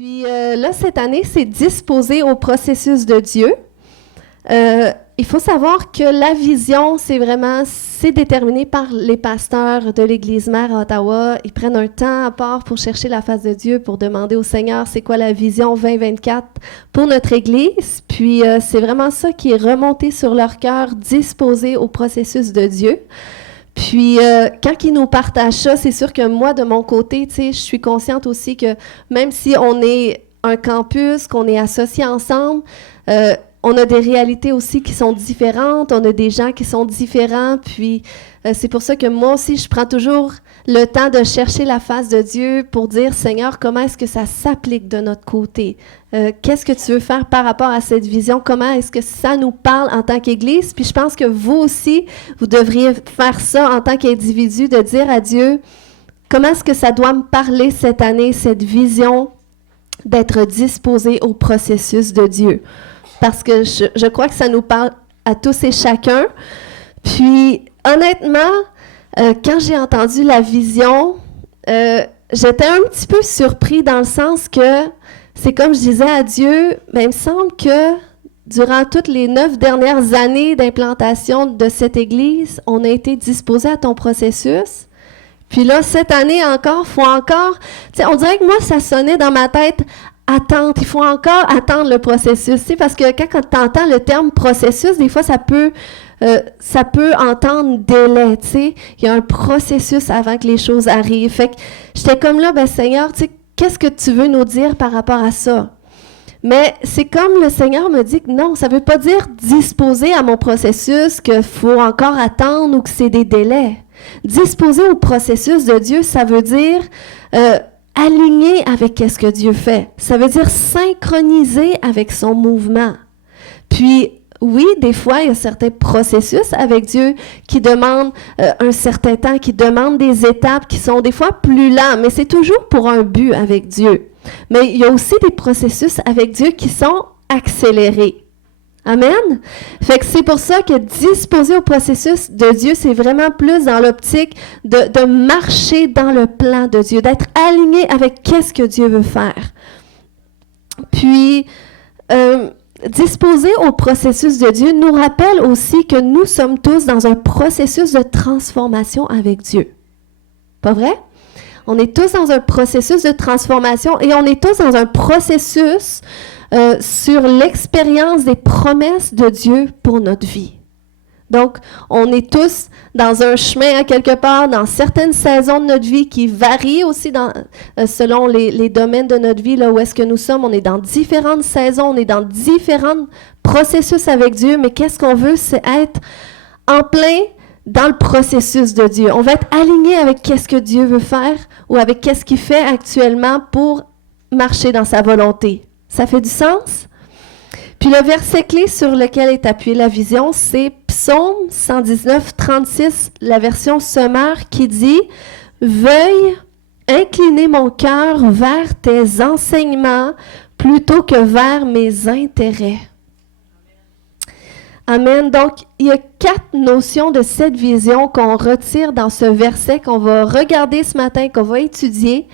Puis là, cette année, c'est disposer au processus de Dieu. Il faut savoir que la vision, c'est déterminé par les pasteurs de l'Église mère à Ottawa. Ils prennent un temps à part pour chercher la face de Dieu, pour demander au Seigneur c'est quoi la vision 2024 pour notre Église. Puis c'est vraiment ça qui est remonté sur leur cœur, disposer au processus de Dieu. Puis, quand ils nous partagent ça, c'est sûr que moi, de mon côté, tu sais, je suis consciente aussi que même si on est un campus, qu'on est associés ensemble, on a des réalités aussi qui sont différentes, on a des gens qui sont différents, puis c'est pour ça que moi aussi, je prends toujours le temps de chercher la face de Dieu pour dire, Seigneur, comment est-ce que ça s'applique de notre côté? Qu'est-ce que tu veux faire par rapport à cette vision? Comment est-ce que ça nous parle en tant qu'Église? Puis je pense que vous aussi, vous devriez faire ça en tant qu'individu, de dire à Dieu, comment est-ce que ça doit me parler cette année, cette vision d'être disposé au processus de Dieu? Parce que je crois que ça nous parle à tous et chacun. Puis, honnêtement, quand j'ai entendu la vision, j'étais un petit peu surpris dans le sens que c'est comme je disais à Dieu, mais il me semble que durant toutes les 9 dernières années d'implantation de cette Église, on a été disposé à ton processus. Puis là, cette année encore, il faut encore... On dirait que moi, ça sonnait dans ma tête... Attente, il faut encore attendre le processus, tu sais, parce que quand tu entends le terme processus, des fois, ça peut entendre délai, tu sais. Il y a un processus avant que les choses arrivent. Fait que j'étais comme là, ben Seigneur, tu sais, qu'est-ce que tu veux nous dire par rapport à ça? Mais c'est comme le Seigneur me dit que non, ça ne veut pas dire disposer à mon processus, qu'il faut encore attendre ou que c'est des délais. Disposer au processus de Dieu, ça veut dire... aligné avec ce que Dieu fait. Ça veut dire synchroniser avec son mouvement. Puis, oui, des fois, il y a certains processus avec Dieu qui demandent un certain temps, qui demandent des étapes qui sont des fois plus lents, mais c'est toujours pour un but avec Dieu. Mais il y a aussi des processus avec Dieu qui sont accélérés. Amen. Fait que c'est pour ça que disposer au processus de Dieu, c'est vraiment plus dans l'optique de marcher dans le plan de Dieu, d'être aligné avec qu'est-ce que Dieu veut faire. Puis, disposer au processus de Dieu nous rappelle aussi que nous sommes tous dans un processus de transformation avec Dieu. Pas vrai? On est tous dans un processus de transformation et on est tous dans un processus sur l'expérience des promesses de Dieu pour notre vie. Donc, on est tous dans un chemin à quelque part, dans certaines saisons de notre vie qui varient aussi selon les domaines de notre vie, là où est-ce que nous sommes. On est dans différentes saisons, on est dans différents processus avec Dieu, mais qu'est-ce qu'on veut, c'est être en plein dans le processus de Dieu. On va être aligné avec qu'est-ce que Dieu veut faire ou avec qu'est-ce qu'il fait actuellement pour marcher dans sa volonté. Ça fait du sens? Puis le verset clé sur lequel est appuyée la vision, c'est Psaume 119, 36, la version sommaire qui dit « Veuille incliner mon cœur vers tes enseignements plutôt que vers mes intérêts. » Amen. Donc, il y a 4 notions de cette vision qu'on retire dans ce verset qu'on va regarder ce matin, qu'on va étudier.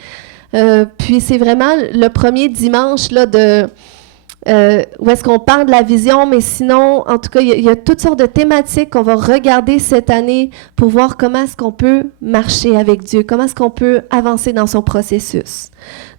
Puis c'est vraiment le premier dimanche là, où est-ce qu'on parle de la vision, mais sinon, en tout cas, il y a toutes sortes de thématiques qu'on va regarder cette année pour voir comment est-ce qu'on peut marcher avec Dieu, comment est-ce qu'on peut avancer dans son processus.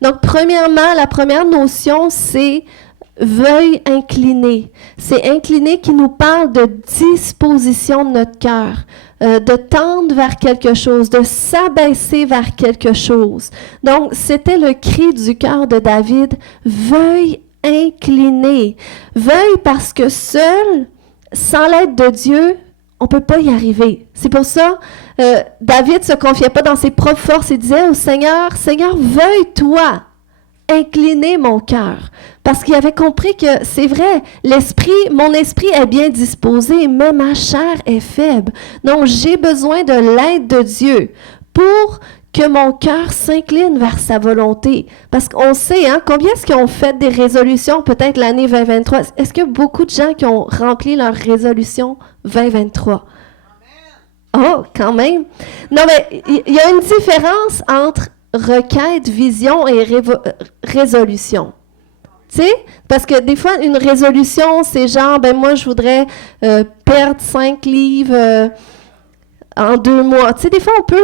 Donc, premièrement, la première notion, c'est « veuille incliner ». C'est « incliner » qui nous parle de disposition de notre cœur. De tendre vers quelque chose, de s'abaisser vers quelque chose. Donc, c'était le cri du cœur de David, « Veuille incliner ». Veuille parce que seul, sans l'aide de Dieu, on ne peut pas y arriver. C'est pour ça, David ne se confiait pas dans ses propres forces et disait au Seigneur, « Seigneur, veuille toi incliner mon cœur. » Parce qu'il avait compris que c'est vrai, mon esprit est bien disposé, mais ma chair est faible. Donc, j'ai besoin de l'aide de Dieu pour que mon cœur s'incline vers sa volonté. Parce qu'on sait, combien est-ce qu'ils ont fait des résolutions, peut-être l'année 2023? Est-ce qu'il y a beaucoup de gens qui ont rempli leur résolution 2023? Oh, quand même. Non, mais il y a une différence entre requête, vision et résolution. Tu sais, parce que des fois, une résolution, c'est genre, ben moi, je voudrais perdre 5 livres en 2 mois. Tu sais, des fois, on peut,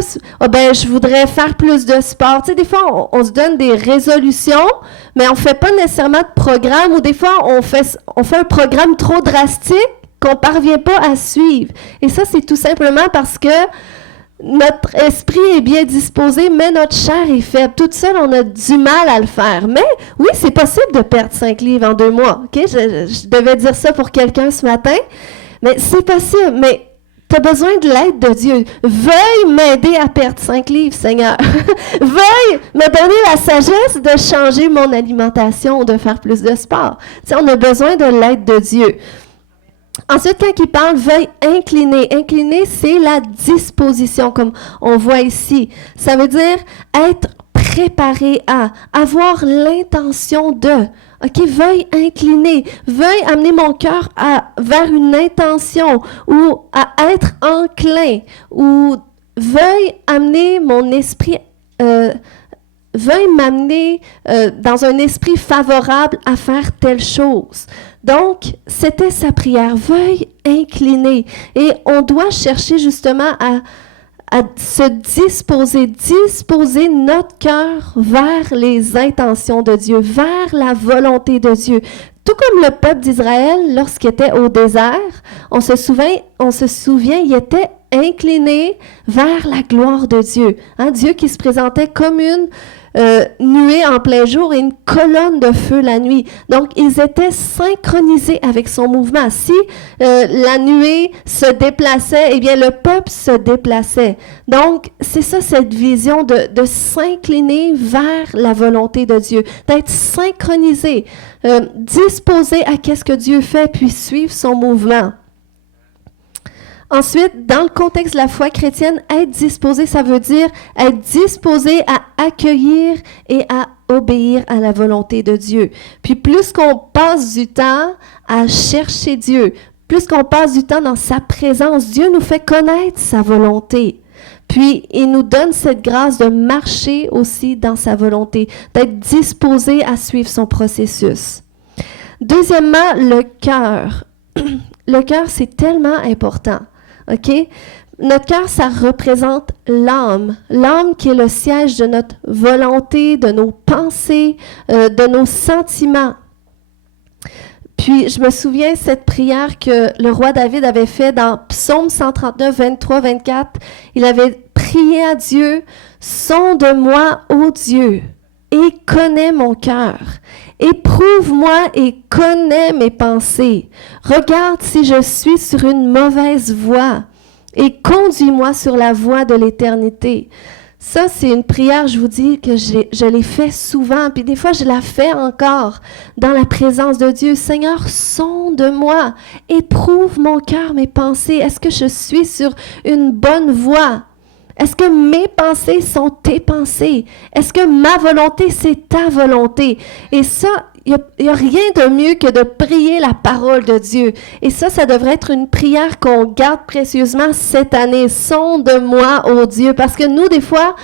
ben je voudrais faire plus de sport. Tu sais, des fois, on se donne des résolutions, mais on ne fait pas nécessairement de programme, ou des fois, on fait un programme trop drastique qu'on ne parvient pas à suivre. Et ça, c'est tout simplement parce que notre esprit est bien disposé, mais notre chair est faible. Toute seule, on a du mal à le faire. Mais oui, c'est possible de perdre 5 livres en 2 mois. OK? Je devais dire ça pour quelqu'un ce matin. Mais c'est possible. Mais tu as besoin de l'aide de Dieu. Veuille m'aider à perdre 5 livres, Seigneur. Veuille me donner la sagesse de changer mon alimentation ou de faire plus de sport. Tu sais, on a besoin de l'aide de Dieu. Ensuite, quand il parle, veuille incliner. Incliner, c'est la disposition, comme on voit ici. Ça veut dire être préparé à, avoir l'intention de. OK, veuille incliner, veuille amener mon cœur vers une intention ou à être enclin, ou veuille amener mon esprit, veuille m'amener dans un esprit favorable à faire telle chose. Donc, c'était sa prière. Veuille incliner. Et on doit chercher justement à se disposer notre cœur vers les intentions de Dieu, vers la volonté de Dieu. Tout comme le peuple d'Israël, lorsqu'il était au désert, on se souvient, il était incliné vers la gloire de Dieu. Hein, Dieu qui se présentait comme une nuée en plein jour et une colonne de feu la nuit. Donc, ils étaient synchronisés avec son mouvement. Si la nuée se déplaçait, eh bien, le peuple se déplaçait. Donc, c'est ça, cette vision de s'incliner vers la volonté de Dieu, d'être synchronisé, disposé à qu'est-ce que Dieu fait, puis suivre son mouvement. Ensuite, dans le contexte de la foi chrétienne, être disposé, ça veut dire être disposé à accueillir et à obéir à la volonté de Dieu. Puis plus qu'on passe du temps à chercher Dieu, plus qu'on passe du temps dans sa présence, Dieu nous fait connaître sa volonté. Puis, il nous donne cette grâce de marcher aussi dans sa volonté, d'être disposé à suivre son processus. Deuxièmement, le cœur. Le cœur, c'est tellement important. OK? Notre cœur, ça représente l'âme. L'âme qui est le siège de notre volonté, de nos pensées, de nos sentiments. Puis, je me souviens cette prière que le roi David avait fait dans Psaume 139, 23, 24. Il avait prié à Dieu, « Sonde-moi, ô Dieu, et connais mon cœur. Éprouve-moi et connais mes pensées. Regarde si je suis sur une mauvaise voie et conduis-moi sur la voie de l'éternité. » Ça, c'est une prière, je vous dis, que je l'ai fait souvent, puis des fois, je la fais encore dans la présence de Dieu. Seigneur, sonde-moi, éprouve mon cœur, mes pensées. Est-ce que je suis sur une bonne voie? Est-ce que mes pensées sont tes pensées? Est-ce que ma volonté, c'est ta volonté? Et ça, il n'y a rien de mieux que de prier la parole de Dieu. Et ça devrait être une prière qu'on garde précieusement cette année. Sonde-moi, ô Dieu. Parce que nous, des fois,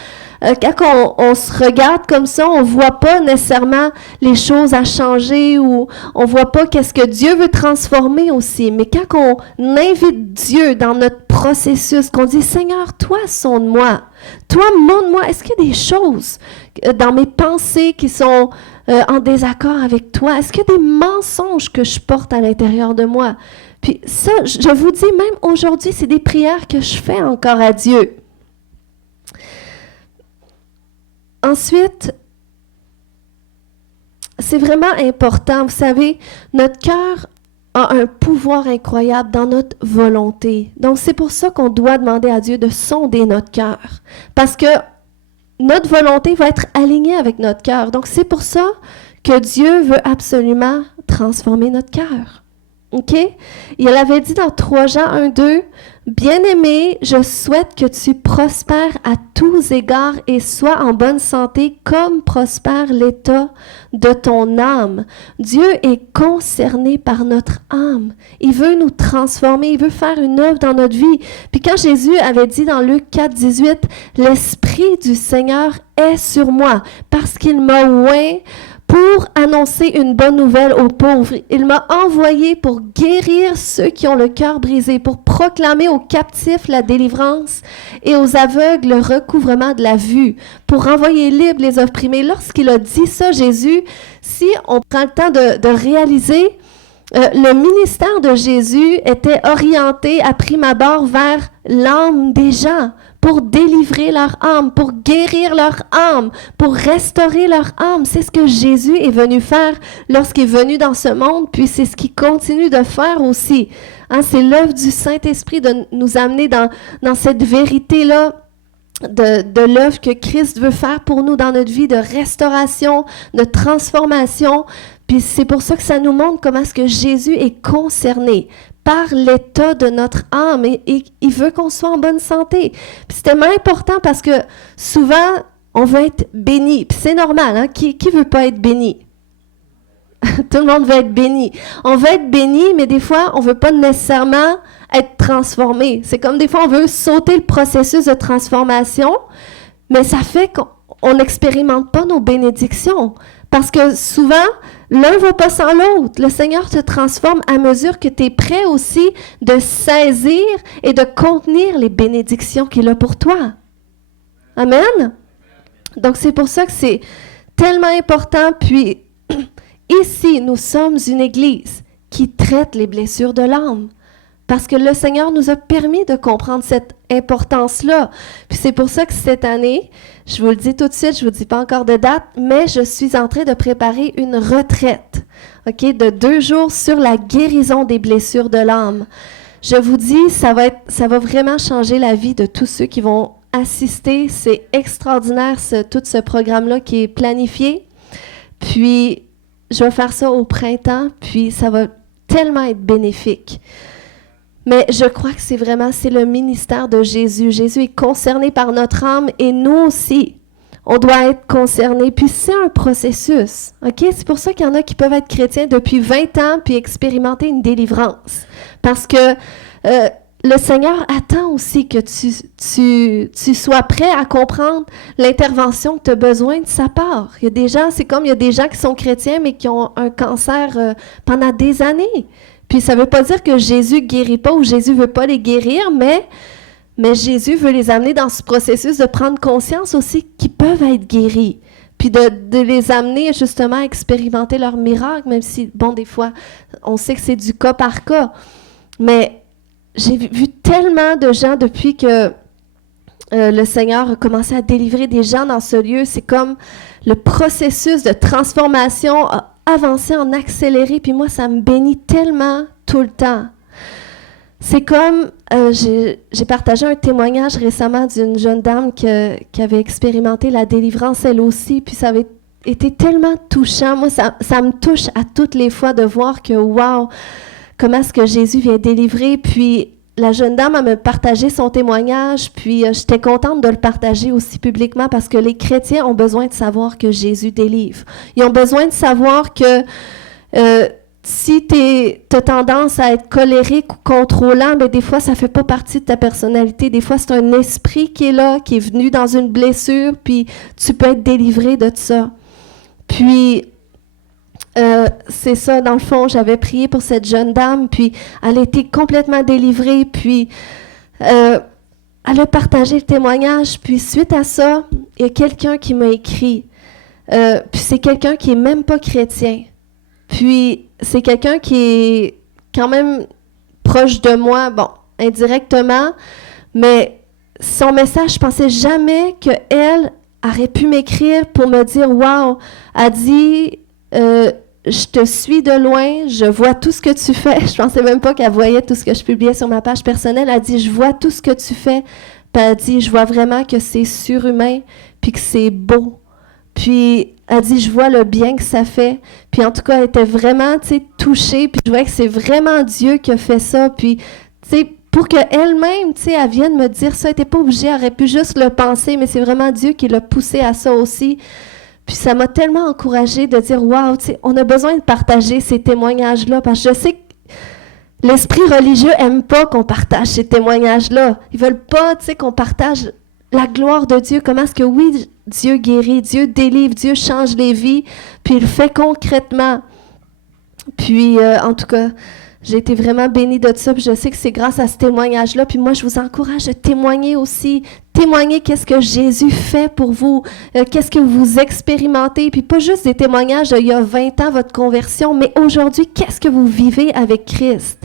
quand on se regarde comme ça, on ne voit pas nécessairement les choses à changer ou on ne voit pas qu'est-ce que Dieu veut transformer aussi. Mais quand on invite Dieu dans notre processus, qu'on dit « Seigneur, toi, sonde-moi. Toi, montre-moi. Est-ce qu'il y a des choses dans mes pensées qui sont en désaccord avec toi? Est-ce qu'il y a des mensonges que je porte à l'intérieur de moi? » Puis ça, je vous dis, même aujourd'hui, c'est des prières que je fais encore à Dieu. Ensuite, c'est vraiment important. Vous savez, notre cœur a un pouvoir incroyable dans notre volonté. Donc, c'est pour ça qu'on doit demander à Dieu de sonder notre cœur. Parce que notre volonté va être alignée avec notre cœur. Donc, c'est pour ça que Dieu veut absolument transformer notre cœur. OK? Il avait dit dans 3 Jean 1-2, « Bien-aimé, je souhaite que tu prospères à tous égards et sois en bonne santé comme prospère l'état de ton âme. » Dieu est concerné par notre âme. Il veut nous transformer, il veut faire une œuvre dans notre vie. Puis quand Jésus avait dit dans Luc 4-18, « L'Esprit du Seigneur est sur moi parce qu'il m'a oint pour annoncer une bonne nouvelle aux pauvres. Il m'a envoyé pour guérir ceux qui ont le cœur brisé, pour proclamer aux captifs la délivrance et aux aveugles le recouvrement de la vue, pour renvoyer libres les opprimés. » Lorsqu'il a dit ça, Jésus, si on prend le temps de réaliser, le ministère de Jésus était orienté à prime abord vers l'âme des gens, pour délivrer leur âme, pour guérir leur âme, pour restaurer leur âme. C'est ce que Jésus est venu faire lorsqu'il est venu dans ce monde, puis c'est ce qu'il continue de faire aussi. Hein, c'est l'œuvre du Saint-Esprit de nous amener dans cette vérité-là, de l'œuvre que Christ veut faire pour nous dans notre vie, de restauration, de transformation. Puis c'est pour ça que ça nous montre comment est-ce que Jésus est concerné par l'état de notre âme et il veut qu'on soit en bonne santé. Puis c'est tellement important parce que souvent, on veut être béni. Puis c'est normal, hein? Qui veut pas être béni? Tout le monde veut être béni. On veut être béni, mais des fois, on veut pas nécessairement être transformé. C'est comme des fois, on veut sauter le processus de transformation, mais ça fait qu'on n'expérimente pas nos bénédictions. Parce que souvent, l'un ne va pas sans l'autre. Le Seigneur te transforme à mesure que tu es prêt aussi de saisir et de contenir les bénédictions qu'il a pour toi. Amen? Donc, c'est pour ça que c'est tellement important. Puis, ici, nous sommes une Église qui traite les blessures de l'âme. Parce que le Seigneur nous a permis de comprendre cette importance-là. Puis c'est pour ça que cette année, je vous le dis tout de suite, je ne vous dis pas encore de date, mais je suis en train de préparer une retraite, OK, de 2 jours sur la guérison des blessures de l'âme. Je vous dis, ça va vraiment changer la vie de tous ceux qui vont assister. C'est extraordinaire, tout ce programme-là qui est planifié. Puis, je vais faire ça au printemps, puis ça va tellement être bénéfique. Mais je crois que c'est le ministère de Jésus. Jésus est concerné par notre âme et nous aussi, on doit être concernés. Puis c'est un processus, OK? C'est pour ça qu'il y en a qui peuvent être chrétiens depuis 20 ans puis expérimenter une délivrance. Parce que le Seigneur attend aussi que tu sois prêt à comprendre l'intervention que tu as besoin de sa part. Il y a des gens, c'est comme il y a des gens qui sont chrétiens mais qui ont un cancer pendant des années. Puis ça ne veut pas dire que Jésus ne guérit pas ou Jésus ne veut pas les guérir, mais Jésus veut les amener dans ce processus de prendre conscience aussi qu'ils peuvent être guéris. Puis de les amener justement à expérimenter leur miracle, même si, bon, des fois, on sait que c'est du cas par cas. Mais j'ai vu tellement de gens depuis que le Seigneur a commencé à délivrer des gens dans ce lieu. C'est comme le processus de transformation a avancé en accéléré, puis moi, ça me bénit tellement tout le temps. C'est comme, j'ai partagé un témoignage récemment d'une jeune dame qui avait expérimenté la délivrance elle aussi, puis ça avait été tellement touchant. Moi, ça me touche à toutes les fois de voir que, wow, comment est-ce que Jésus vient délivrer, puis la jeune dame a me partagé son témoignage, puis j'étais contente de le partager aussi publiquement parce que les chrétiens ont besoin de savoir que Jésus délivre. Ils ont besoin de savoir que si tu as tendance à être colérique ou contrôlant, bien, des fois, ça ne fait pas partie de ta personnalité. Des fois, c'est un esprit qui est là, qui est venu dans une blessure, puis tu peux être délivré de ça. Puis, c'est ça, dans le fond, j'avais prié pour cette jeune dame, puis elle a été complètement délivrée, puis elle a partagé le témoignage, puis suite à ça, il y a quelqu'un qui m'a écrit, puis c'est quelqu'un qui n'est même pas chrétien, puis c'est quelqu'un qui est quand même proche de moi, bon, indirectement, mais son message, je pensais jamais qu'elle aurait pu m'écrire pour me dire « Wow », elle dit je te suis de loin, je vois tout ce que tu fais. » Je pensais même pas qu'elle voyait tout ce que je publiais sur ma page personnelle. Elle dit « Je vois tout ce que tu fais. » Puis elle dit « Je vois vraiment que c'est surhumain, puis que c'est beau. » Puis elle dit, je vois le bien que ça fait. Puis en tout cas, elle était vraiment, touchée. Puis je voyais que c'est vraiment Dieu qui a fait ça. Puis, pour qu'elle-même, elle vienne me dire ça, elle n'était pas obligée, elle aurait pu juste le penser, mais c'est vraiment Dieu qui l'a poussée à ça aussi. Puis ça m'a tellement encouragée de dire, waouh, on a besoin de partager ces témoignages-là, parce que je sais que l'esprit religieux n'aime pas qu'on partage ces témoignages-là. Ils veulent pas, qu'on partage la gloire de Dieu. Comment est-ce que, oui, Dieu guérit, Dieu délivre, Dieu change les vies, puis il le fait concrètement. Puis, en tout cas, j'ai été vraiment bénie de ça, puis je sais que c'est grâce à ce témoignage-là. Puis moi, je vous encourage à témoigner aussi. Témoigner qu'est-ce que Jésus fait pour vous, qu'est-ce que vous expérimentez. Puis pas juste des témoignages d'il y a 20 ans, votre conversion, mais aujourd'hui, qu'est-ce que vous vivez avec Christ.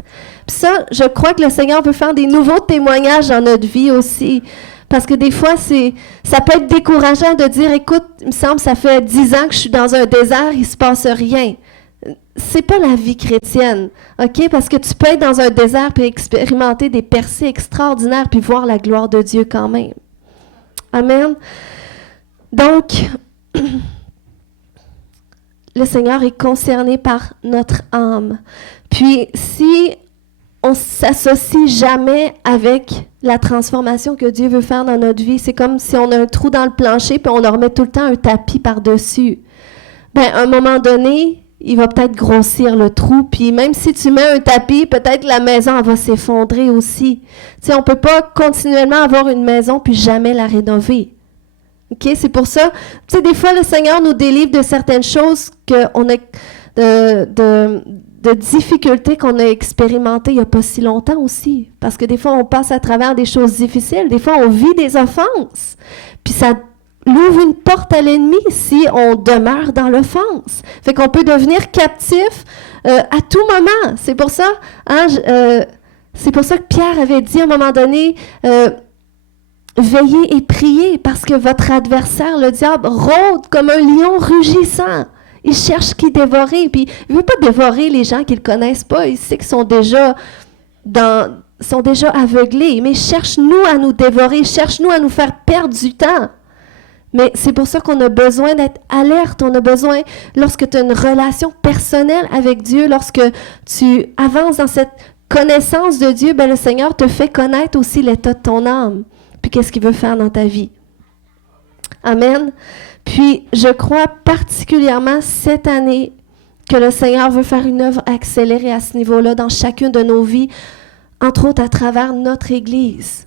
Puis ça, je crois que le Seigneur veut faire des nouveaux témoignages dans notre vie aussi. Parce que des fois, ça peut être décourageant de dire, écoute, il me semble, ça fait 10 ans que je suis dans un désert, il ne se passe rien. C'est pas la vie chrétienne, OK? Parce que tu peux être dans un désert et expérimenter des percées extraordinaires puis voir la gloire de Dieu quand même. Amen. Donc, le Seigneur est concerné par notre âme. Puis, si on ne s'associe jamais avec la transformation que Dieu veut faire dans notre vie, c'est comme si on a un trou dans le plancher puis on leur met tout le temps un tapis par-dessus. Bien, à un moment donné, il va peut-être grossir le trou, puis même si tu mets un tapis, peut-être la maison elle va s'effondrer aussi. Tu sais, on ne peut pas continuellement avoir une maison puis jamais la rénover. OK? C'est pour ça, tu sais, des fois, le Seigneur nous délivre de certaines choses qu'on a, de difficultés qu'on a expérimentées il n'y a pas si longtemps aussi. Parce que des fois, on passe à travers des choses difficiles. Des fois, on vit des offenses. Puis ça ouvre une porte à l'ennemi si on demeure dans l'offense. Fait qu'on peut devenir captif à tout moment. C'est pour ça, c'est pour ça que Pierre avait dit à un moment donné, veillez et priez parce que votre adversaire, le diable, rôde comme un lion rugissant. Il cherche qui dévorer. Puis il ne veut pas dévorer les gens qu'il ne connaissent pas. Il sait qu'ils sont déjà aveuglés. Mais cherche-nous à nous dévorer. Cherche-nous à nous faire perdre du temps. Mais c'est pour ça qu'on a besoin d'être alerte. On a besoin, lorsque tu as une relation personnelle avec Dieu, lorsque tu avances dans cette connaissance de Dieu, ben le Seigneur te fait connaître aussi l'état de ton âme. Puis qu'est-ce qu'il veut faire dans ta vie. Amen. Puis je crois particulièrement cette année que le Seigneur veut faire une œuvre accélérée à ce niveau-là dans chacune de nos vies, entre autres à travers notre Église.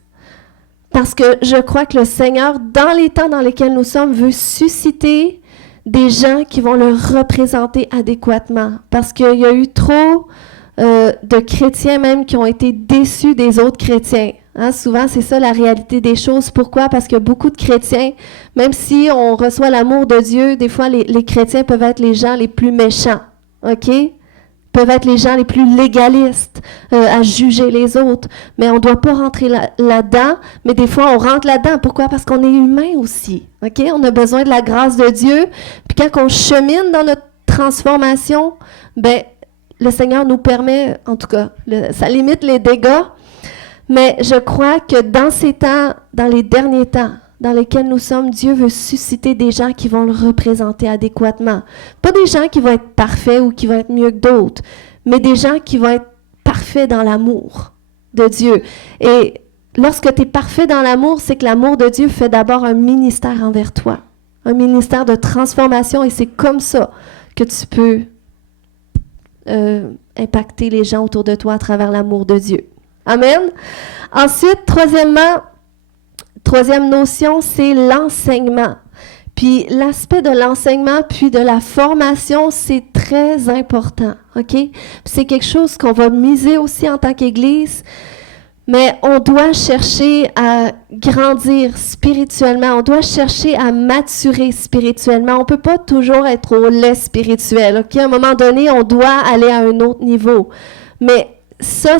Parce que je crois que le Seigneur, dans les temps dans lesquels nous sommes, veut susciter des gens qui vont le représenter adéquatement. Parce qu'il y a eu trop de chrétiens même qui ont été déçus des autres chrétiens. Hein, souvent, c'est ça la réalité des choses. Pourquoi? Parce que beaucoup de chrétiens, même si on reçoit l'amour de Dieu, des fois, les chrétiens peuvent être les gens les plus méchants. OK? Peuvent être les gens les plus légalistes à juger les autres. Mais on ne doit pas rentrer là-dedans. Mais des fois, on rentre là-dedans. Pourquoi? Parce qu'on est humain aussi. OK? On a besoin de la grâce de Dieu. Puis quand on chemine dans notre transformation, ben le Seigneur nous permet, en tout cas, ça limite les dégâts. Mais je crois que dans ces temps, dans les derniers temps, dans lesquels nous sommes, Dieu veut susciter des gens qui vont le représenter adéquatement. Pas des gens qui vont être parfaits ou qui vont être mieux que d'autres, mais des gens qui vont être parfaits dans l'amour de Dieu. Et lorsque tu es parfait dans l'amour, c'est que l'amour de Dieu fait d'abord un ministère envers toi, un ministère de transformation, et c'est comme ça que tu peux impacter les gens autour de toi à travers l'amour de Dieu. Amen. Ensuite, troisième notion, c'est l'enseignement. Puis l'aspect de l'enseignement puis de la formation, c'est très important, OK? Puis c'est quelque chose qu'on va miser aussi en tant qu'Église, mais on doit chercher à grandir spirituellement, on doit chercher à maturer spirituellement. On ne peut pas toujours être au lait spirituel, OK? À un moment donné, on doit aller à un autre niveau. Mais ça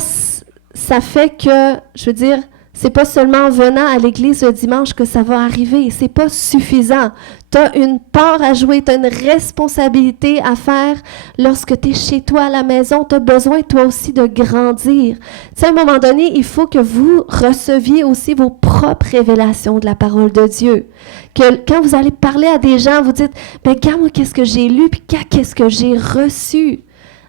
fait que, je veux dire, C'est pas seulement en venant à l'église le dimanche que ça va arriver. C'est pas suffisant. Tu as une part à jouer, tu as une responsabilité à faire lorsque tu es chez toi à la maison. Tu as besoin, toi aussi, de grandir. Tu sais, à un moment donné, il faut que vous receviez aussi vos propres révélations de la parole de Dieu. Que quand vous allez parler à des gens, vous dites, « Ben, regarde, moi, qu'est-ce que j'ai lu, puis qu'est-ce que j'ai reçu? »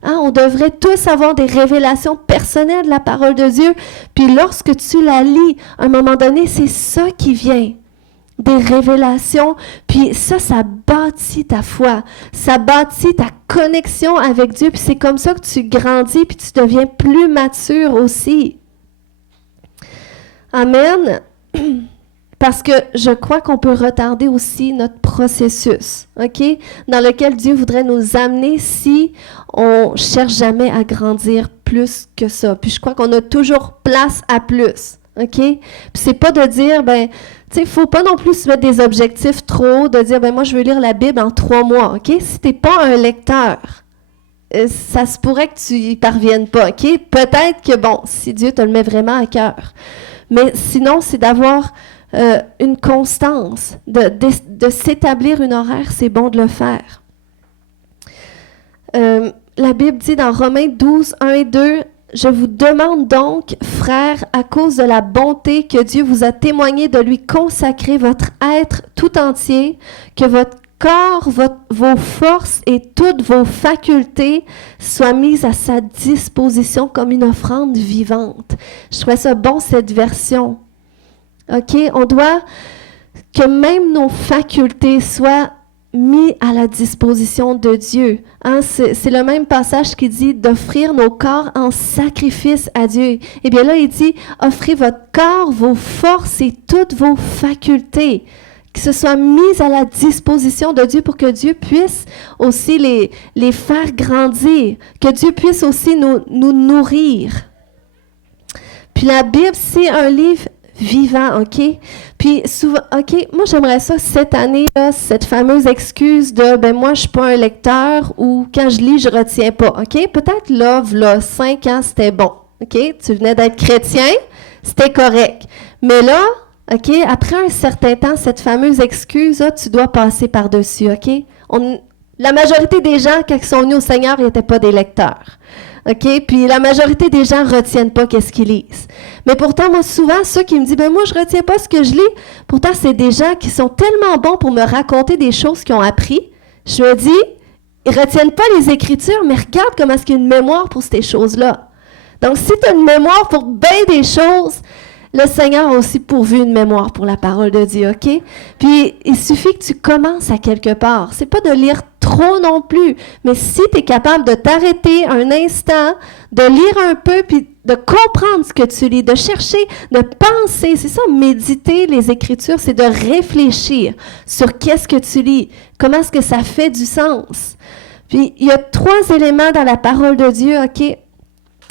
Hein, on devrait tous avoir des révélations personnelles de la parole de Dieu. Puis lorsque tu la lis, à un moment donné, c'est ça qui vient. Des révélations. Puis ça bâtit ta foi. Ça bâtit ta connexion avec Dieu. Puis c'est comme ça que tu grandis, puis tu deviens plus mature aussi. Amen. Parce que je crois qu'on peut retarder aussi notre processus, OK? Dans lequel Dieu voudrait nous amener si on cherche jamais à grandir plus que ça. Puis je crois qu'on a toujours place à plus, OK? Puis c'est pas de dire, ben, tu sais, faut pas non plus se mettre des objectifs trop hauts, de dire, ben, moi, je veux lire la Bible en 3 mois, OK? Si t'es pas un lecteur, ça se pourrait que tu y parviennes pas, OK? Peut-être que, bon, si Dieu te le met vraiment à cœur. Mais sinon, c'est d'avoir une constance, de s'établir une horaire, c'est bon de le faire. La Bible dit dans Romains 12, 1 et 2, « Je vous demande donc, frères, à cause de la bonté que Dieu vous a témoigné de lui consacrer votre être tout entier, que votre corps, vos forces et toutes vos facultés soient mises à sa disposition comme une offrande vivante. » Je trouvais ça bon, cette version. OK? On doit que même nos facultés soient mises à la disposition de Dieu. Hein? C'est le même passage qui dit d'offrir nos corps en sacrifice à Dieu. Eh bien là, il dit, offrez votre corps, vos forces et toutes vos facultés, que ce soit mises à la disposition de Dieu pour que Dieu puisse aussi les faire grandir, que Dieu puisse aussi nous nourrir. Puis la Bible, c'est un livre vivant, OK? Puis souvent, OK, moi j'aimerais ça cette année, là, cette fameuse excuse de, ben moi je suis pas un lecteur ou quand je lis, je retiens pas, OK? Peut-être là, 5 ans, c'était bon, OK? Tu venais d'être chrétien, c'était correct. Mais là, OK, après un certain temps, cette fameuse excuse, là, tu dois passer par-dessus, OK? La majorité des gens, quand ils sont venus au Seigneur, ils n'étaient pas des lecteurs. OK? Puis la majorité des gens ne retiennent pas qu'est-ce qu'ils lisent. Mais pourtant, moi, souvent, ceux qui me disent, ben moi, je ne retiens pas ce que je lis, pourtant, c'est des gens qui sont tellement bons pour me raconter des choses qu'ils ont appris. Je me dis, ils ne retiennent pas les Écritures, mais regarde comment est-ce qu'il y a une mémoire pour ces choses-là. Donc, si tu as une mémoire pour bien des choses, le Seigneur a aussi pourvu une mémoire pour la parole de Dieu, OK? Puis, il suffit que tu commences à quelque part. C'est pas de lire trop non plus, mais si tu es capable de t'arrêter un instant, de lire un peu, puis de comprendre ce que tu lis, de chercher, de penser, c'est ça, méditer les Écritures, c'est de réfléchir sur qu'est-ce que tu lis, comment est-ce que ça fait du sens. Puis, il y a 3 éléments dans la parole de Dieu, OK?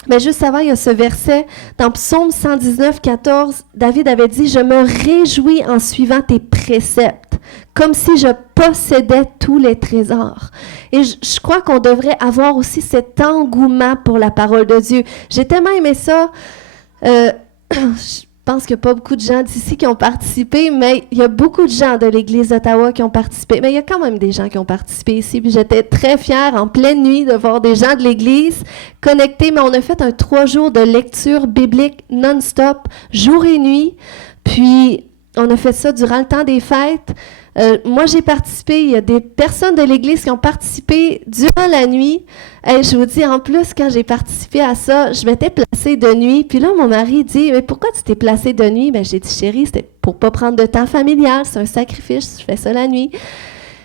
Mais juste avant, il y a ce verset, dans Psaume 119, 14, David avait dit « Je me réjouis en suivant tes préceptes, comme si je possédais tous les trésors. » Et je crois qu'on devrait avoir aussi cet engouement pour la parole de Dieu. J'ai tellement aimé ça. Je pense qu'il n'y a pas beaucoup de gens d'ici qui ont participé, mais il y a beaucoup de gens de l'Église d'Ottawa qui ont participé. Mais il y a quand même des gens qui ont participé ici. Puis j'étais très fière en pleine nuit de voir des gens de l'Église connectés. Mais on a fait un 3 jours de lecture biblique non-stop, jour et nuit. Puis on a fait ça durant le temps des fêtes. Moi, j'ai participé. Il y a des personnes de l'Église qui ont participé durant la nuit. Et je vous dis, en plus, quand j'ai participé à ça, je m'étais placée de nuit. Puis là, mon mari dit, « Mais pourquoi tu t'es placée de nuit? » Ben, j'ai dit, « Chérie, c'était pour pas prendre de temps familial. C'est un sacrifice. Je fais ça la nuit. »